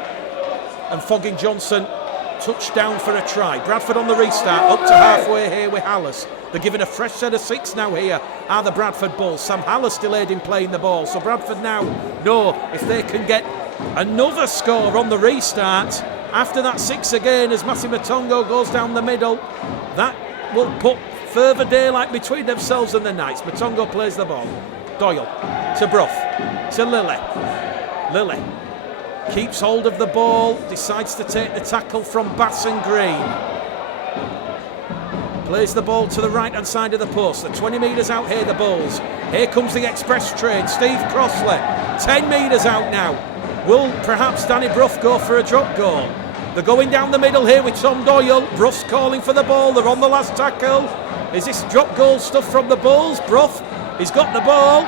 and Foggin Johnson touched down for a try. Bradford on the restart, up to halfway here with Hallis. They're giving a fresh set of 6 now here are the Bradford Bulls. Sam Hallis delayed in playing the ball, so Bradford now know if they can get another score on the restart after that 6 again, as Matty Matongo goes down the middle, that will put further daylight between themselves and the Knights. Matongo plays the ball. Doyle to Brough to Lilly. Lilly keeps hold of the ball, decides to take the tackle from Basson Green. Plays the ball to the right-hand side of the post. They're 20 metres out here, the Bulls. Here comes the express train. Steve Crossley, 10 metres out now. Will perhaps Danny Brough go for a drop goal? They're going down the middle here with Tom Doyle. Brough's calling for the ball. They're on the last tackle. Is this drop goal stuff from the Bulls? Brough, he's got the ball.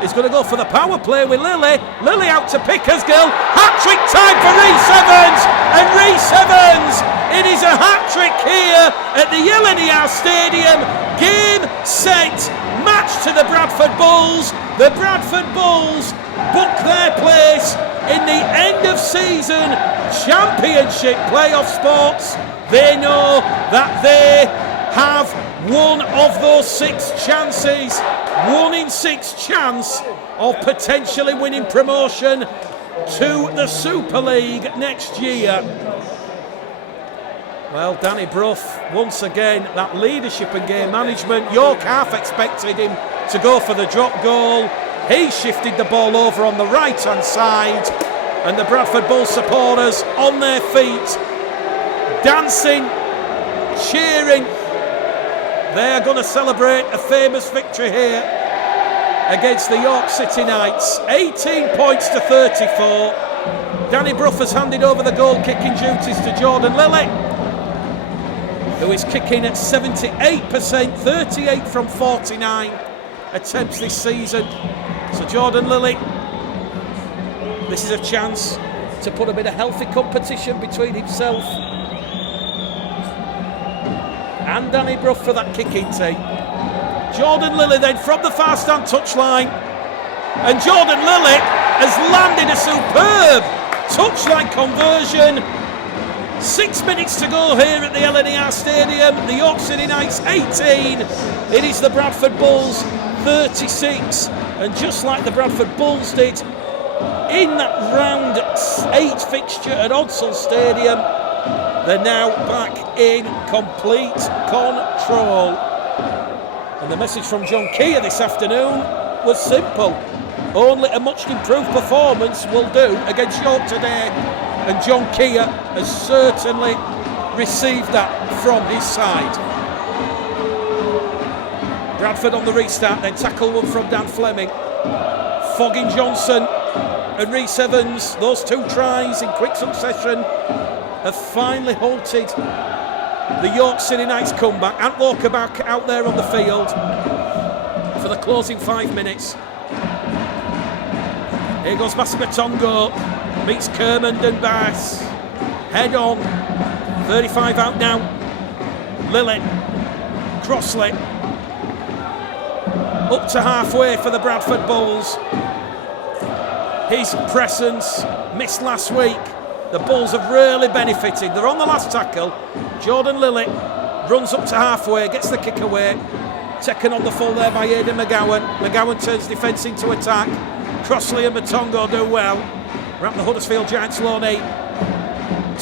He's going to go for the power play with Lilly. Lilly out to Pickersgill. Hat-trick time for Rhys Evans. And Rhys Evans, it is a hat-trick here at the LNER Stadium. Game, set, match to the Bradford Bulls. The Bradford Bulls book their place in the end of season championship playoff spots. They know that they have one of those 6 chances, 1 in 6 chance of potentially winning promotion to the Super League next year. Well, Danny Brough, once again, that leadership and game management. York half expected him to go for the drop goal. He shifted the ball over on the right-hand side, and the Bradford Bulls supporters on their feet, dancing, cheering. They are going to celebrate a famous victory here against the York City Knights. 18 points to 34. Danny Brough has handed over the goal-kicking duties to Jordan Lilly, who is kicking at 78%, 38 from 49 attempts this season. So Jordan Lilly, this is a chance to put a bit of healthy competition between himself and Danny Brough for that kicking team. Jordan Lilly then from the far stand touchline, and Jordan Lilly has landed a superb touchline conversion. 6 minutes to go here at the LNER Stadium. The York City Knights 18. It is the Bradford Bulls 36. And just like the Bradford Bulls did in that round 8 fixture at Odsal Stadium, they're now back in complete control. And the message from John Kear this afternoon was simple. Only a much improved performance will do against York today. And John Kear has certainly received that from his side. Bradford on the restart, then tackle one from Dan Fleming. Fogging Johnson and Rhys Evans, those 2 tries in quick succession, have finally halted the York City Knights comeback. Ant Walker back out there on the field for the closing 5 minutes. Here goes Bassamatongo, meets Kermond and Bass. Head on, 35 out now. Lilly, Crossley, up to halfway for the Bradford Bulls. His presence missed last week. The Bulls have really benefited. They're on the last tackle. Jordan Lilly runs up to halfway, gets the kick away. Taken on the full there by Aidan McGowan. McGowan turns defence into attack. Crossley and Matongo do well. We're at the Huddersfield Giants Loney,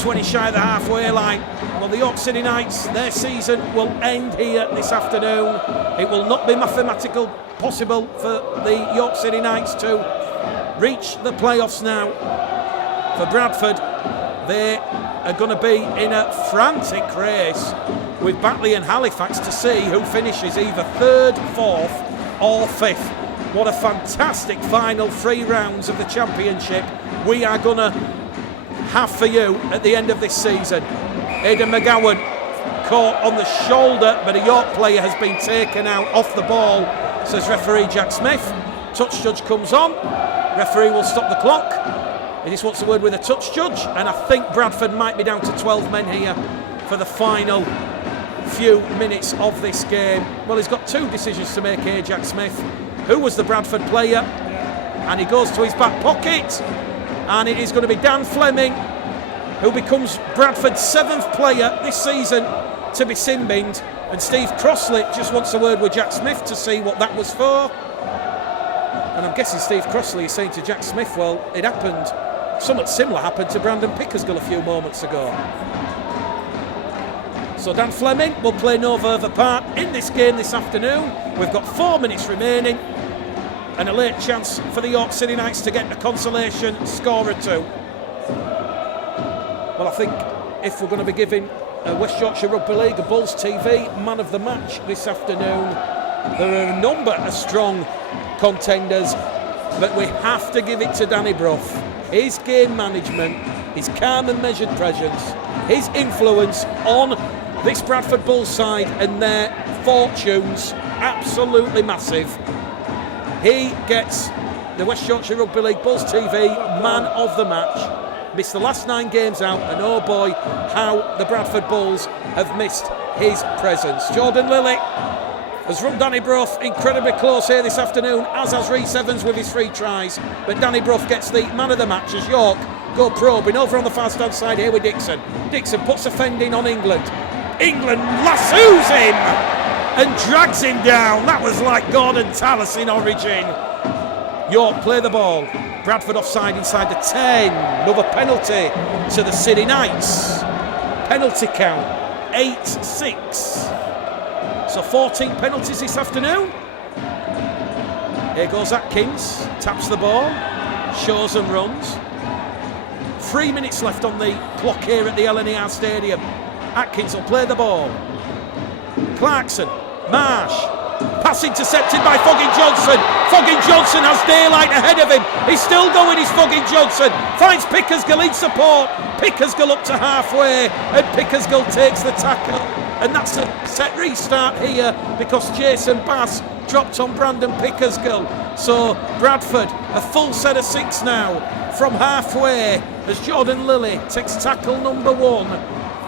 20 shy of the halfway line. Well, the York City Knights, their season will end here this afternoon. It will not be mathematically possible for the York City Knights to reach the playoffs now. For Bradford, they are going to be in a frantic race with Batley and Halifax to see who finishes either 3rd, 4th or 5th. What a fantastic final 3 rounds of the championship we are going to have for you at the end of this season. Aidan McGowan caught on the shoulder, but a York player has been taken out off the ball, says referee Jack Smith. Touch judge comes on. Referee will stop the clock. He just wants a word with a touch judge, and I think Bradford might be down to 12 men here for the final few minutes of this game. Well, he's got 2 decisions to make here, Jack Smith. Who was the Bradford player? And he goes to his back pocket, and it is going to be Dan Fleming, who becomes Bradford's 7th player this season to be sin-binned. And Steve Crossley just wants a word with Jack Smith to see what that was for. And I'm guessing Steve Crossley is saying to Jack Smith, well, it happened, something similar happened to Brandon Pickersgill a few moments ago. So Dan Fleming will play no further part in this game this afternoon. We've got 4 minutes remaining and a late chance for the York City Knights to get a consolation score or 2. Well, I think if we're going to be giving West Yorkshire Rugby League a Bulls TV man of the match this afternoon, there are a number of strong contenders, but we have to give it to Danny Brough. His game management, his calm and measured presence, his influence on this Bradford Bulls side and their fortunes, absolutely massive. He gets the West Yorkshire Rugby League Buzz TV man of the match. Missed the last 9 games out, and oh boy, how the Bradford Bulls have missed his presence. Jordan Lilly has run Danny Brough incredibly close here this afternoon, as has Rhys Evans with his 3 tries. But Danny Brough gets the man of the match as York go probing over on the far stand side here with Dixon. Dixon puts a fend in on England. England lassoes him and drags him down. That was like Gordon Tallis in Origin. York play the ball. Bradford offside inside the 10. Another penalty to the City Knights. Penalty count 8-6. So 14 penalties this afternoon. Here goes Atkins. Taps the ball. Shows and runs. 3 minutes left on the clock here at the LNER Stadium. Atkins will play the ball. Clarkson. Marsh. Pass intercepted by Foggin Johnson. Foggin Johnson has daylight ahead of him. He's still going, he's Foggin Johnson. Finds Pickersgill in support. Pickersgill up to halfway, and Pickersgill takes the tackle. And that's a set restart here because Jason Bass dropped on Brandon Pickersgill. So Bradford, a full set of 6 now from halfway as Jordan Lilly takes tackle number 1.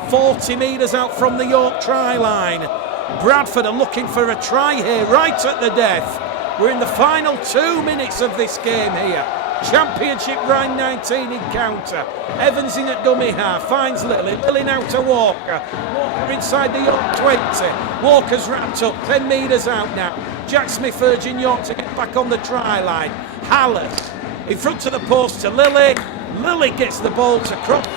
40 metres out from the York try line. Bradford are looking for a try here right at the death. We're in the final 2 minutes of this game here. Championship round 19 encounter. Evans in at dummy half, finds Lilly. Lilly now to Walker. Walker inside the York 20. Walker's wrapped up, 10 metres out now. Jack Smith urging York to get back on the try line. Hallett in front of the post to Lilly. Lilly gets the ball to Cross.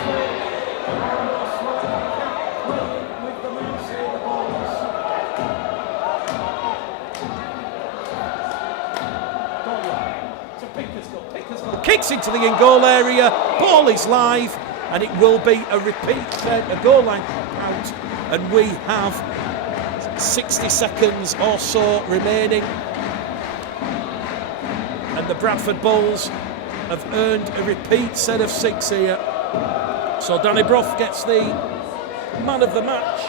Kicks into the in-goal area, ball is live, and it will be a repeat, a goal line out, and we have 60 seconds or so remaining, and the Bradford Bulls have earned a repeat set of 6 here. So Danny Brough gets the man of the match,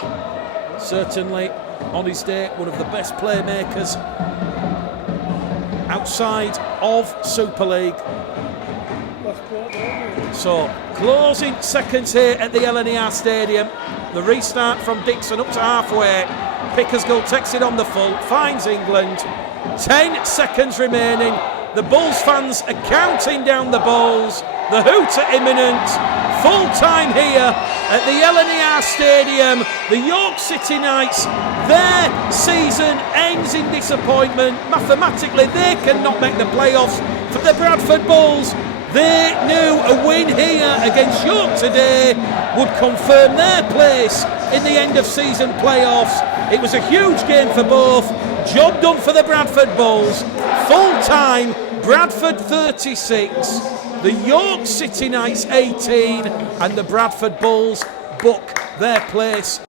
certainly on his day one of the best playmakers outside of Super League. So, closing seconds here at the LNER Stadium. The restart from Dixon up to halfway. Pickersgill takes it on the full, finds England. 10 seconds remaining. The Bulls fans are counting down the balls. The hoot are imminent. Full time here at the LNER Stadium. The York City Knights, their season ends in disappointment. Mathematically, they cannot make the playoffs. For the Bradford Bulls, they knew a win here against York today would confirm their place in the end of season playoffs. It was a huge game for both. Job done for the Bradford Bulls. Full time, Bradford 36, the York City Knights 18, and the Bradford Bulls book their place